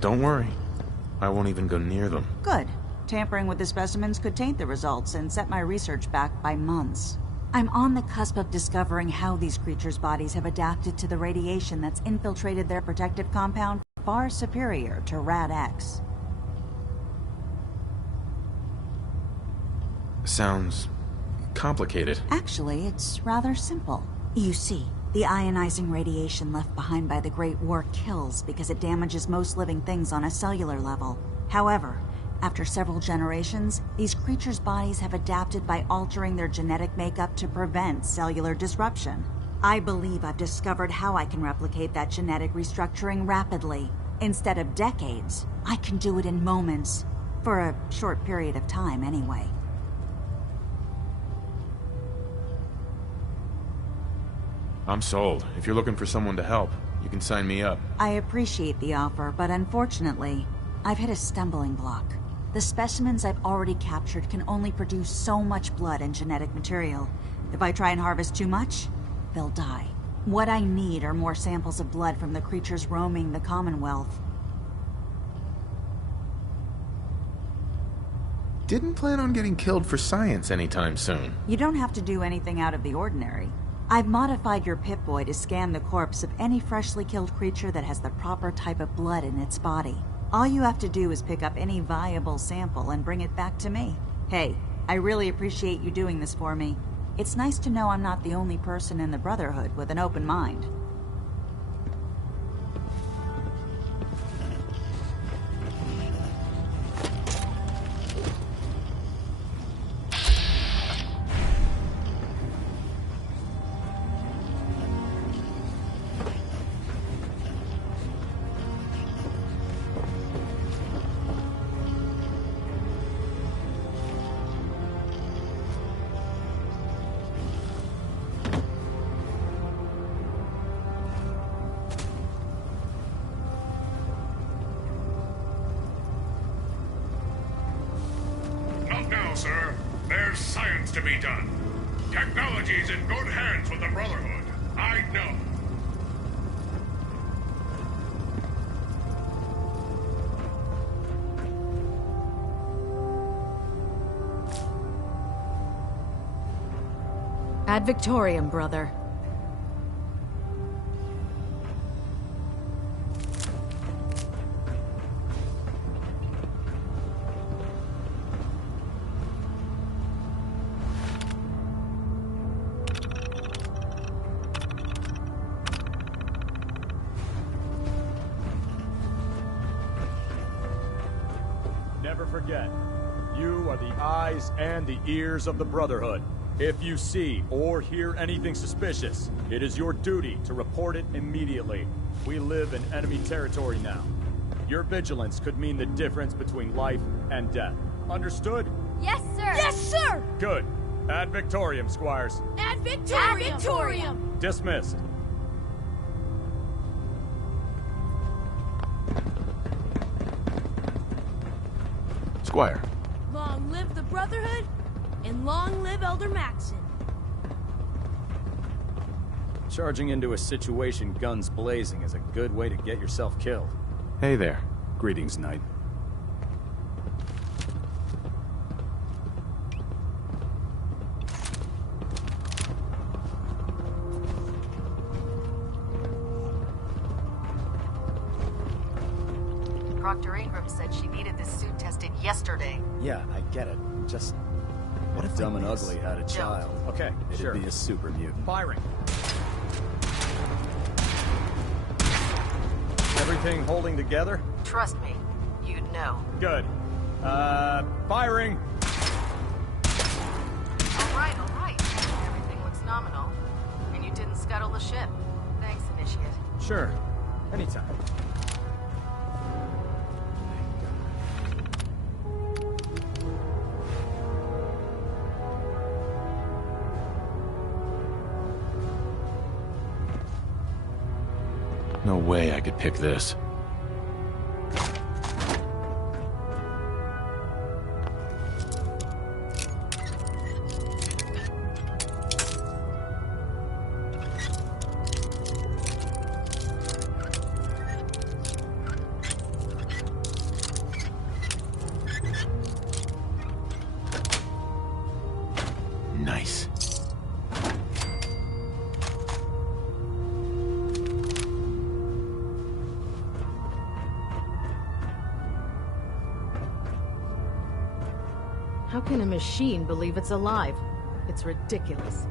Don't worry. I won't even go near them. Good. Tampering with the specimens could taint the results and set my research back by months. I'm on the cusp of discovering how these creatures' bodies have adapted to the radiation that's infiltrated their protective compound far superior to Rad-X. Sounds complicated. Actually, it's rather simple. You see, the ionizing radiation left behind by the Great War kills because it damages most living things on a cellular level. However, after several generations, these creatures' bodies have adapted by altering their genetic makeup to prevent cellular disruption. I believe I've discovered how I can replicate that genetic restructuring rapidly. Instead of decades, I can do it in moments. For a short period of time, anyway. I'm sold. If you're looking for someone to help, you can sign me up. I appreciate the offer, but unfortunately, I've hit a stumbling block. The specimens I've already captured can only produce so much blood and genetic material. If I try and harvest too much, they'll die. What I need are more samples of blood from the creatures roaming the Commonwealth. Didn't plan on getting killed for science anytime soon. You don't have to do anything out of the ordinary. I've modified your Pip-Boy to scan the corpse of any freshly killed creature that has the proper type of blood in its body. All you have to do is pick up any viable sample and bring it back to me. Hey, I really appreciate you doing this for me. It's nice to know I'm not the only person in the Brotherhood with an open mind. Not now, sir. There's science to be done. Technology's in good hands with the Brotherhood. I know. Ad Victoriam, brother. Never forget, you are the eyes and the ears of the Brotherhood. If you see or hear anything suspicious, it is your duty to report it immediately. We live in enemy territory now. Your vigilance could mean the difference between life and death. Understood? Yes, sir! Yes, sir! Good. Ad Victoriam, Squires. Ad Victoriam! Ad Victoriam! Dismissed. Squire. Long live the Brotherhood, and long live Elder Maxon. Charging into a situation guns blazing is a good way to get yourself killed. Hey there. Greetings, Knight. Proctor Ingram said she needed this suit tested yesterday. Yeah, I get it. Just... What if Dumb and Ugly had a child? Okay, It'd sure. be a super mutant. Firing. Everything holding together? Trust me, you'd know. Good. Firing! All right. Everything looks nominal. And you didn't scuttle the ship. Thanks, Initiate. Sure. Anytime. No way I could pick this. Nice. How can a machine believe it's alive? It's ridiculous.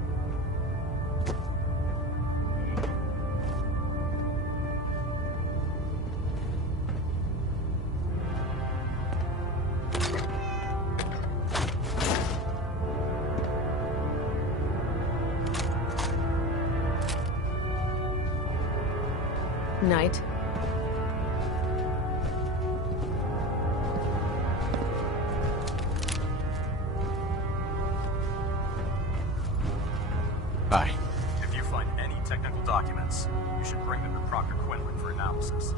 Knight. Bye. If you find any technical documents, you should bring them to Proctor Quinlan for analysis.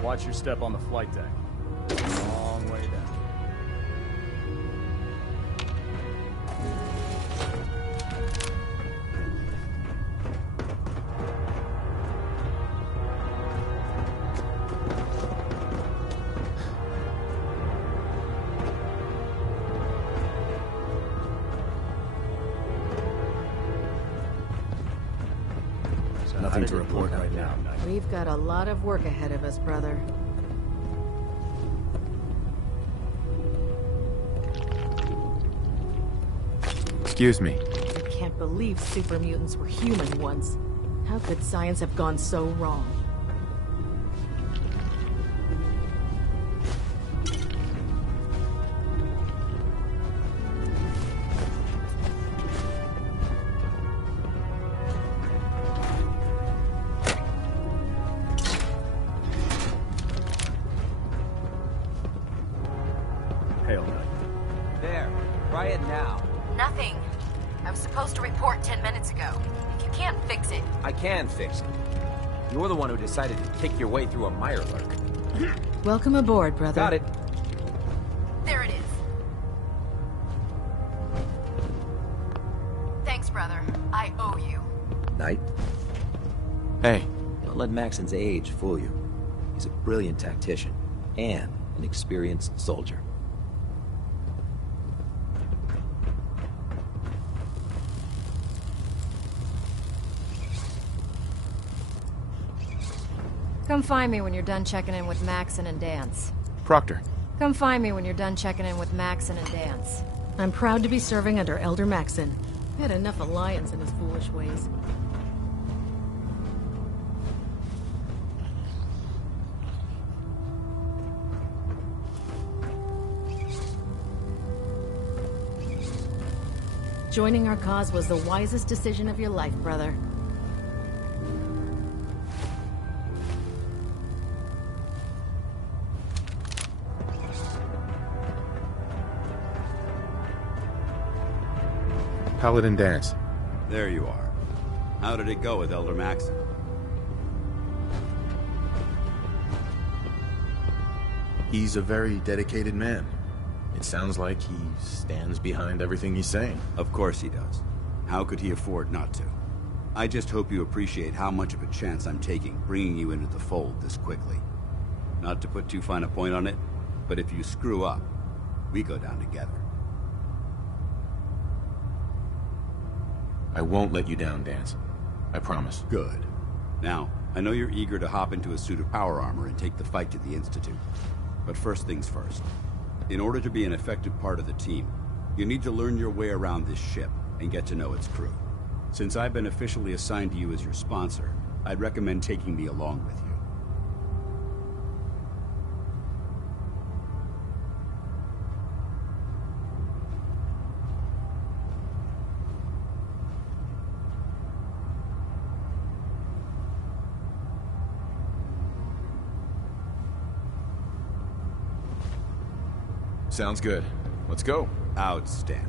Watch your step on the flight deck. Long way down. Nothing to report right now. We've got a lot of work ahead of us, brother. Excuse me. I can't believe super mutants were human once. How could science have gone so wrong? Hail Knight. There. Try it now. Nothing. I was supposed to report 10 minutes ago. If you can't fix it... I can fix it. You're the one who decided to kick your way through a mirelurk. Welcome aboard, brother. Got it. There it is. Thanks, brother. I owe you. Knight? Hey. Don't let Maxon's age fool you. He's a brilliant tactician and an experienced soldier. Come find me when you're done checking in with Maxon and Dance. Proctor. Come find me when you're done checking in with Maxon and Dance. I'm proud to be serving under Elder Maxon. I had enough alliance in his foolish ways. Joining our cause was the wisest decision of your life, brother. Paladin Dance. There you are. How did it go with Elder Maxon? He's a very dedicated man. It sounds like he stands behind everything he's saying. Of course he does. How could he afford not to? I just hope you appreciate how much of a chance I'm taking bringing you into the fold this quickly. Not to put too fine a point on it, but if you screw up, we go down together. I won't let you down, Dance. I promise. Good. Now, I know you're eager to hop into a suit of power armor and take the fight to the Institute. But first things first. In order to be an effective part of the team, you need to learn your way around this ship and get to know its crew. Since I've been officially assigned to you as your sponsor, I'd recommend taking me along with you. Sounds good. Let's go. Outstanding.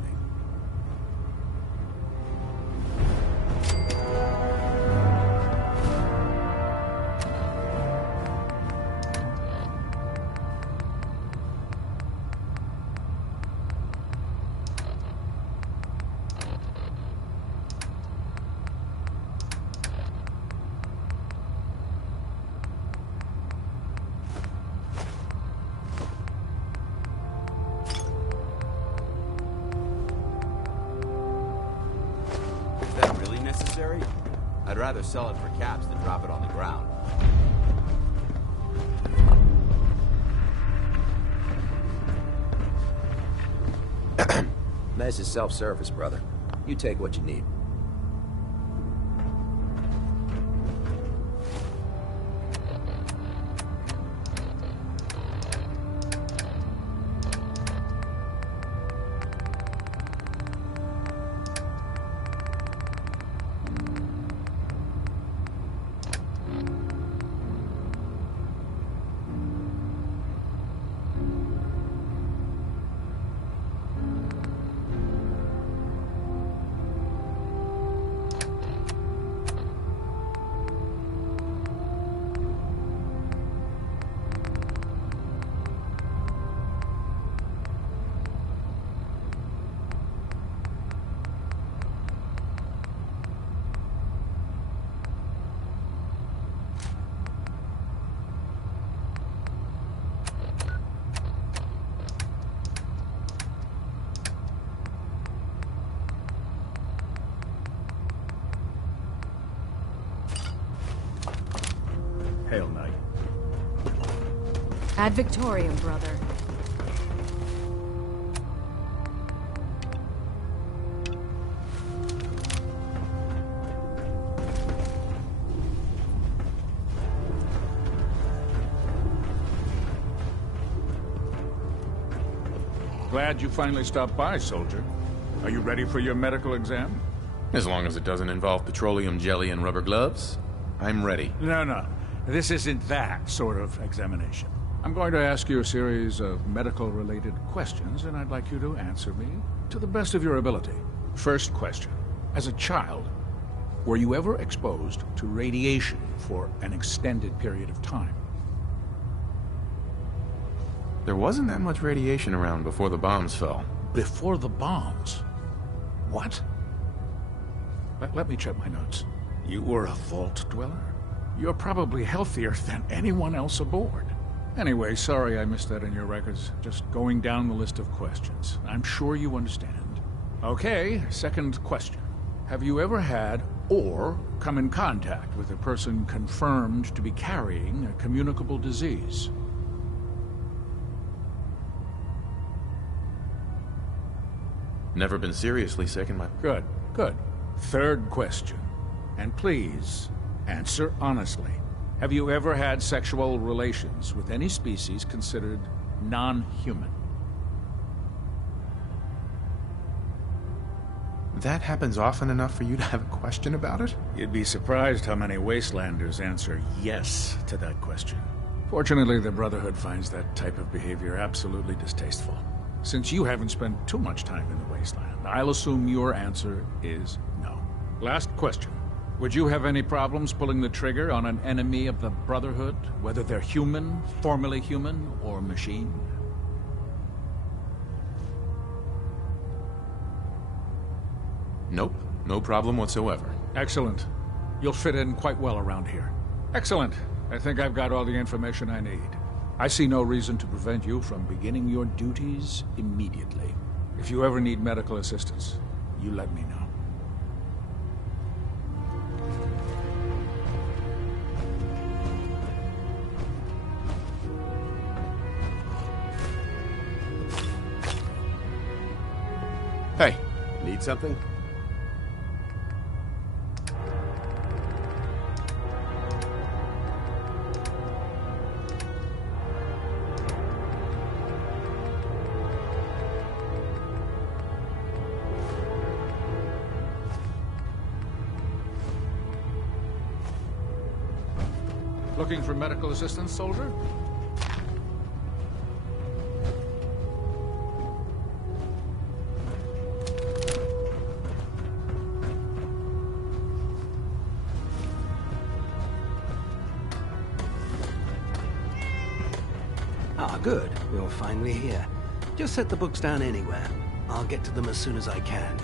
I'd rather sell it for caps than drop it on the ground. Mess is self-service, brother. You take what you need. Hail Knight. Ad Victoriam, brother. Glad you finally stopped by, soldier. Are you ready for your medical exam? As long as it doesn't involve petroleum jelly and rubber gloves, I'm ready. No. This isn't that sort of examination. I'm going to ask you a series of medical-related questions, and I'd like you to answer me to the best of your ability. First question. As a child, were you ever exposed to radiation for an extended period of time? There wasn't that much radiation around before the bombs fell. Before the bombs? What? Let me check my notes. You were a vault dweller? You're probably healthier than anyone else aboard. Anyway, sorry I missed that in your records. Just going down the list of questions. I'm sure you understand. Okay, second question. Have you ever had or come in contact with a person confirmed to be carrying a communicable disease? Never been seriously sick in my... Good. Third question. And please, answer honestly. Have you ever had sexual relations with any species considered non-human? That happens often enough for you to have a question about it? You'd be surprised how many Wastelanders answer yes to that question. Fortunately, the Brotherhood finds that type of behavior absolutely distasteful. Since you haven't spent too much time in the Wasteland, I'll assume your answer is no. Last question. Would you have any problems pulling the trigger on an enemy of the Brotherhood, whether they're human, formerly human, or machine? Nope. No problem whatsoever. Excellent. You'll fit in quite well around here. Excellent. I think I've got all the information I need. I see no reason to prevent you from beginning your duties immediately. If you ever need medical assistance, you let me know. Hey. Need something? Looking for medical assistance, soldier? Good, you're finally here. Just set the books down anywhere. I'll get to them as soon as I can.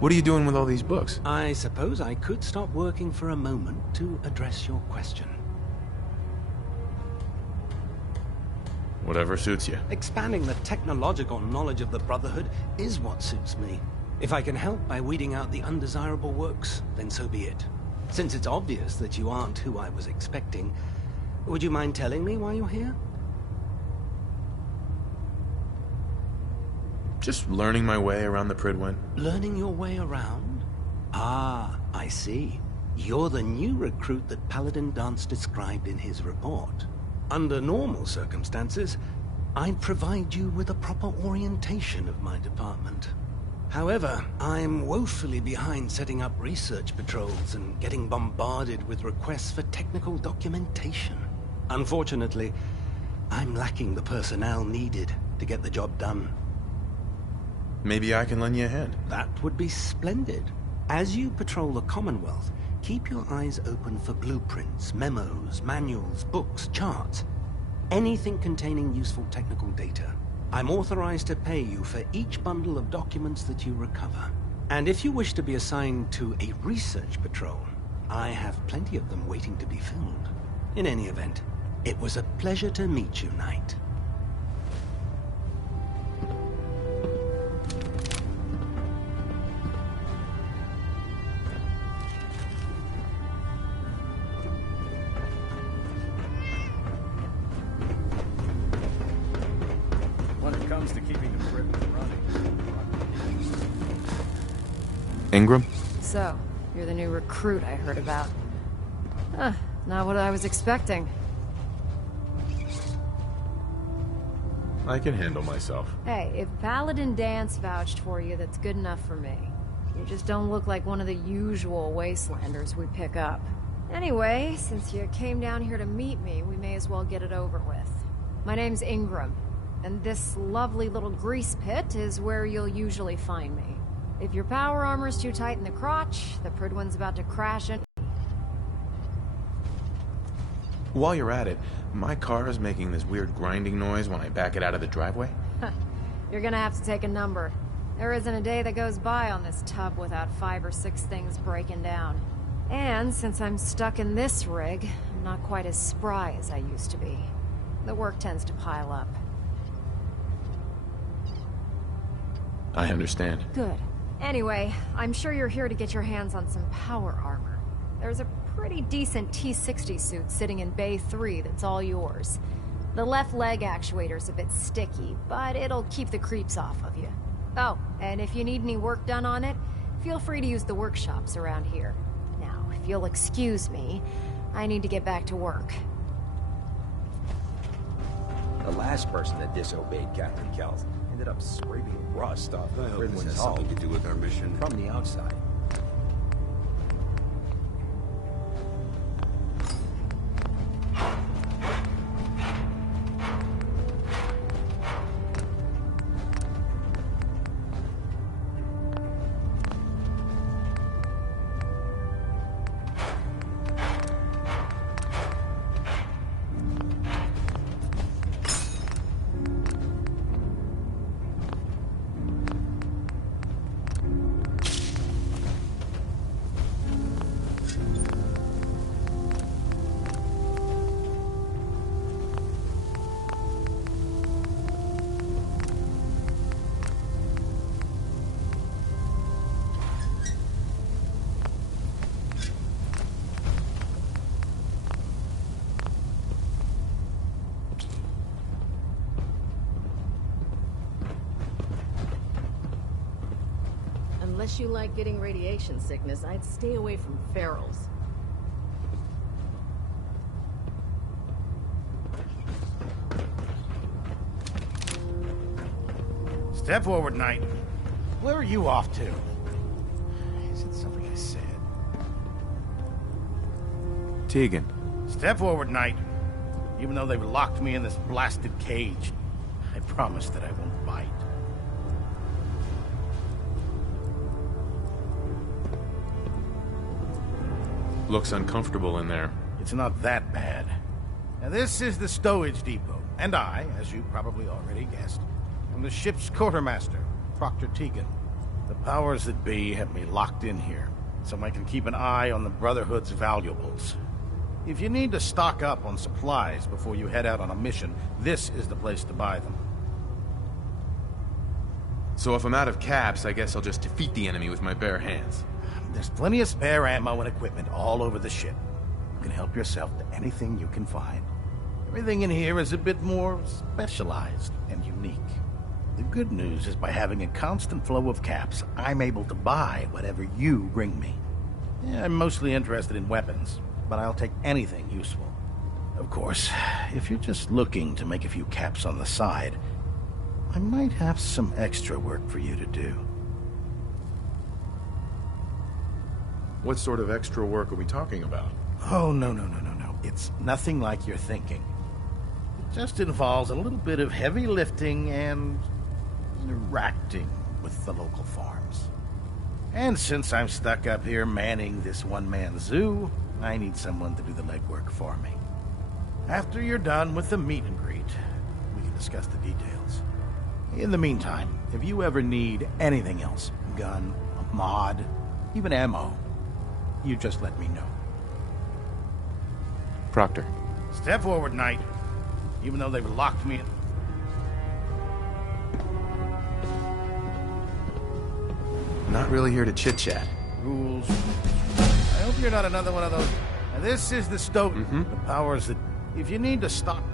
What are you doing with all these books? I suppose I could stop working for a moment to address your question. Whatever suits you. Expanding the technological knowledge of the Brotherhood is what suits me. If I can help by weeding out the undesirable works, then so be it. Since it's obvious that you aren't who I was expecting, would you mind telling me why you're here? Just learning my way around the Prydwen. Learning your way around? Ah, I see. You're the new recruit that Paladin Dance described in his report. Under normal circumstances, I'd provide you with a proper orientation of my department. However, I'm woefully behind setting up research patrols and getting bombarded with requests for technical documentation. Unfortunately, I'm lacking the personnel needed to get the job done. Maybe I can lend you a hand. That would be splendid. As you patrol the Commonwealth, keep your eyes open for blueprints, memos, manuals, books, charts. Anything containing useful technical data. I'm authorized to pay you for each bundle of documents that you recover. And if you wish to be assigned to a research patrol, I have plenty of them waiting to be filled. In any event, it was a pleasure to meet you, Knight. To keeping the Prydwen running. Ingram? So, you're the new recruit I heard about. Huh, not what I was expecting. I can handle myself. Hey, if Paladin Dance vouched for you, that's good enough for me. You just don't look like one of the usual wastelanders we pick up. Anyway, since you came down here to meet me, we may as well get it over with. My name's Ingram. And this lovely little grease pit is where you'll usually find me. If your power armor's too tight in the crotch, the Prydwen's about to crash in. While you're at it, my car is making this weird grinding noise when I back it out of the driveway. You're gonna have to take a number. There isn't a day that goes by on this tub without 5 or 6 things breaking down. And since I'm stuck in this rig, I'm not quite as spry as I used to be. The work tends to pile up. I understand. Good. Anyway, I'm sure you're here to get your hands on some power armor. There's a pretty decent T-60 suit sitting in Bay 3 that's all yours. The left leg actuator's a bit sticky, but it'll keep the creeps off of you. Oh, and if you need any work done on it, feel free to use the workshops around here. Now, if you'll excuse me, I need to get back to work. The last person that disobeyed Captain Kells ended up scraping rust off the Prydwen's hull something to do with our mission. from the outside. Unless you like getting radiation sickness, I'd stay away from ferals. Step forward, Knight. Where are you off to? Is it something I said? Tegan. Step forward, Knight. Even though they've locked me in this blasted cage, I promise that I won't bite. Looks uncomfortable in there. It's not that bad. Now, this is the stowage depot, and I, as you probably already guessed, am the ship's quartermaster, Proctor Tegan. The powers that be have me locked in here, so I can keep an eye on the Brotherhood's valuables. If you need to stock up on supplies before you head out on a mission, this is the place to buy them. So if I'm out of caps, I guess I'll just defeat the enemy with my bare hands. There's plenty of spare ammo and equipment all over the ship. You can help yourself to anything you can find. Everything in here is a bit more specialized and unique. The good news is by having a constant flow of caps, I'm able to buy whatever you bring me. Yeah, I'm mostly interested in weapons, but I'll take anything useful. Of course, if you're just looking to make a few caps on the side, I might have some extra work for you to do. What sort of extra work are we talking about? Oh, no. It's nothing like you're thinking. It just involves a little bit of heavy lifting and interacting with the local farms. And since I'm stuck up here manning this one-man zoo, I need someone to do the legwork for me. After you're done with the meet and greet, we can discuss the details. In the meantime, if you ever need anything else, a gun, a mod, even ammo, you just let me know. Proctor. Step forward, Knight. Even though they've locked me in. Not really here to chit-chat. Rules. I hope you're not another one of those. Now, this is the stove. The powers that... If you need to stop...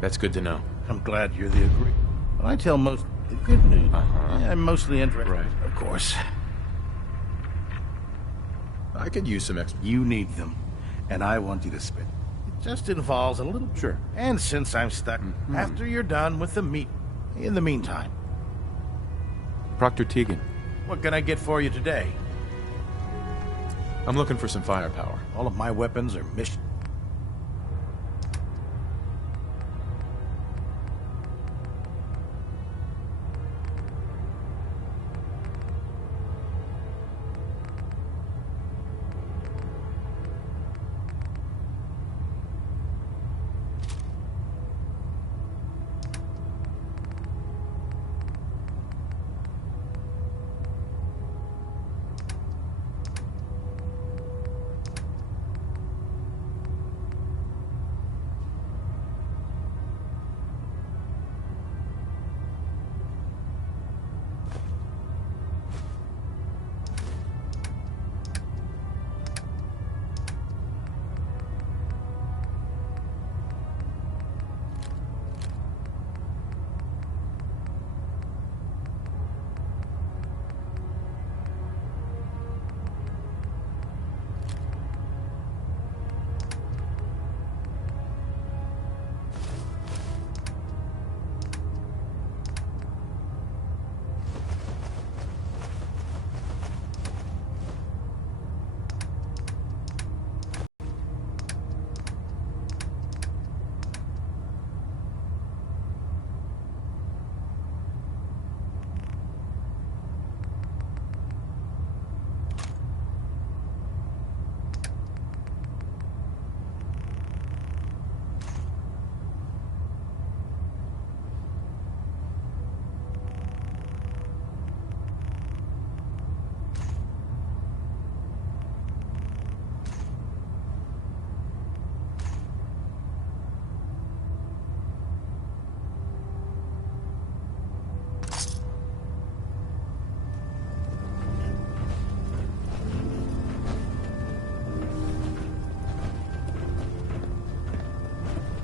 That's good to know. I'm glad you're the agree. But I tell most... The good news. Yeah, I'm mostly interested. Right. Of course. I could use some extra... You need them. And I want you to spend. It just involves a little... Sure. And since I'm stuck, after you're done with the meet... In the meantime... Proctor Tegan. What can I get for you today? I'm looking for some firepower. All of my weapons are mission...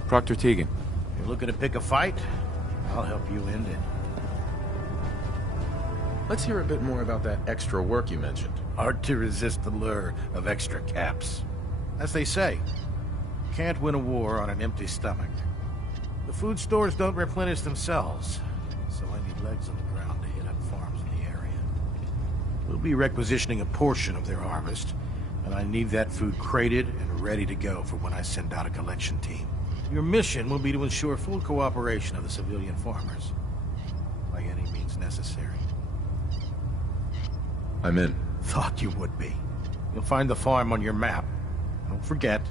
Proctor Tegan. You're looking to pick a fight? I'll help you end it. Let's hear a bit more about that extra work you mentioned. Hard to resist the lure of extra caps. As they say, you can't win a war on an empty stomach. The food stores don't replenish themselves, so I need legs on the ground to hit up farms in the area. We'll be requisitioning a portion of their harvest, and I need that food crated and ready to go for when I send out a collection team. Your mission will be to ensure full cooperation of the civilian farmers, by any means necessary. I'm in. Thought you would be. You'll find the farm on your map. Don't forget,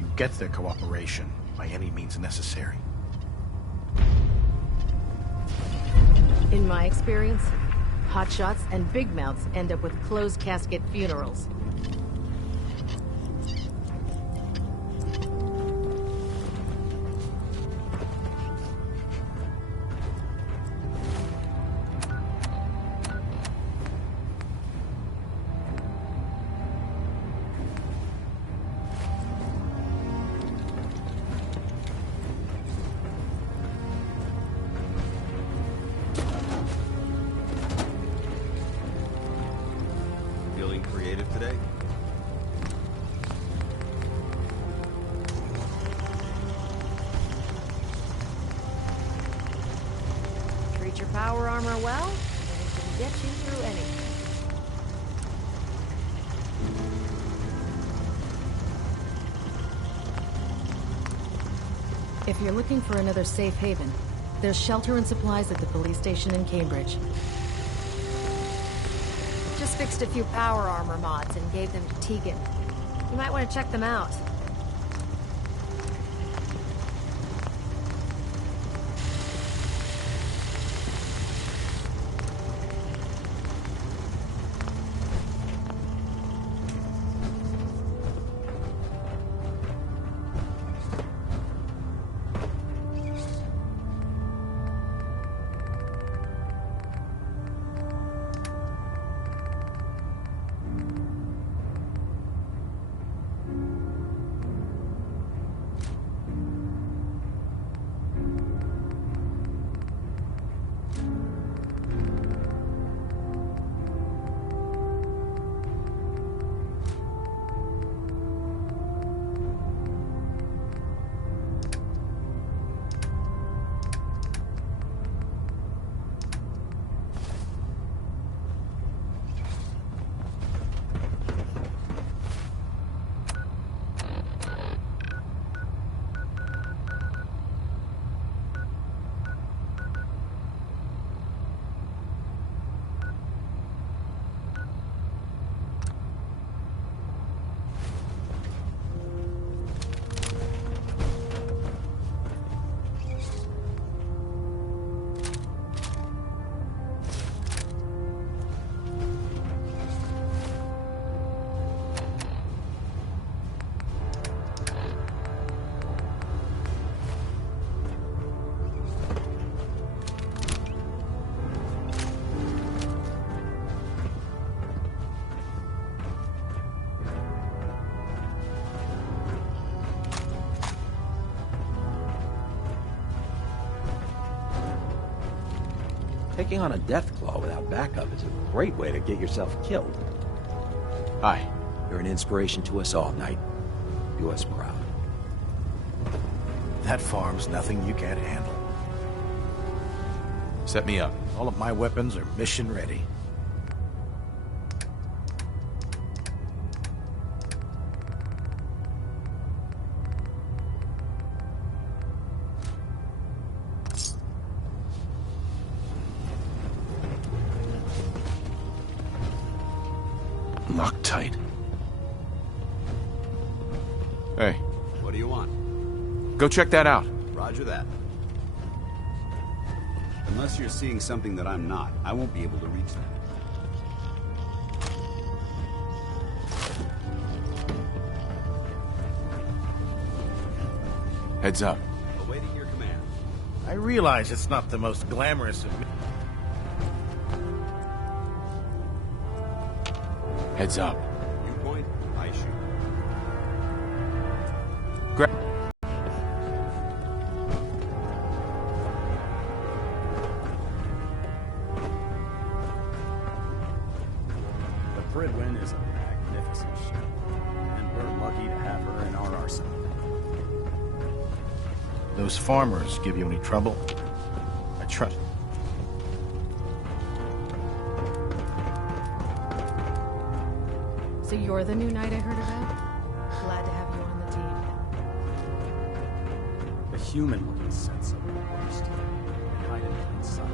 you get their cooperation by any means necessary. In my experience, hotshots and big mouths end up with closed casket funerals. Feeling creative today? Treat your power armor well, and it can get you through anything. If you're looking for another safe haven, there's shelter and supplies at the police station in Cambridge. Just fixed a few power armor mods and gave them to Tegan. You might want to check them out. Taking on a death claw without backup is a great way to get yourself killed. Hi, you're an inspiration to us all, Knight. Do us proud. That farm's nothing you can't handle. Set me up. All of my weapons are mission ready. Locked tight. Hey. What do you want? Go check that out. Roger that. Unless you're seeing something that I'm not, I won't be able to reach that. Heads up. Awaiting your command. I realize it's not the most glamorous of... Heads up. You point, I shoot. Grab. The Pridwin is a magnificent ship, and we're lucky to have her in our arsenal. Those farmers give you any trouble? I trust. So you're the new knight I heard about? Glad to have you on the team. The human-looking sets of the worst. They hide in plain sight.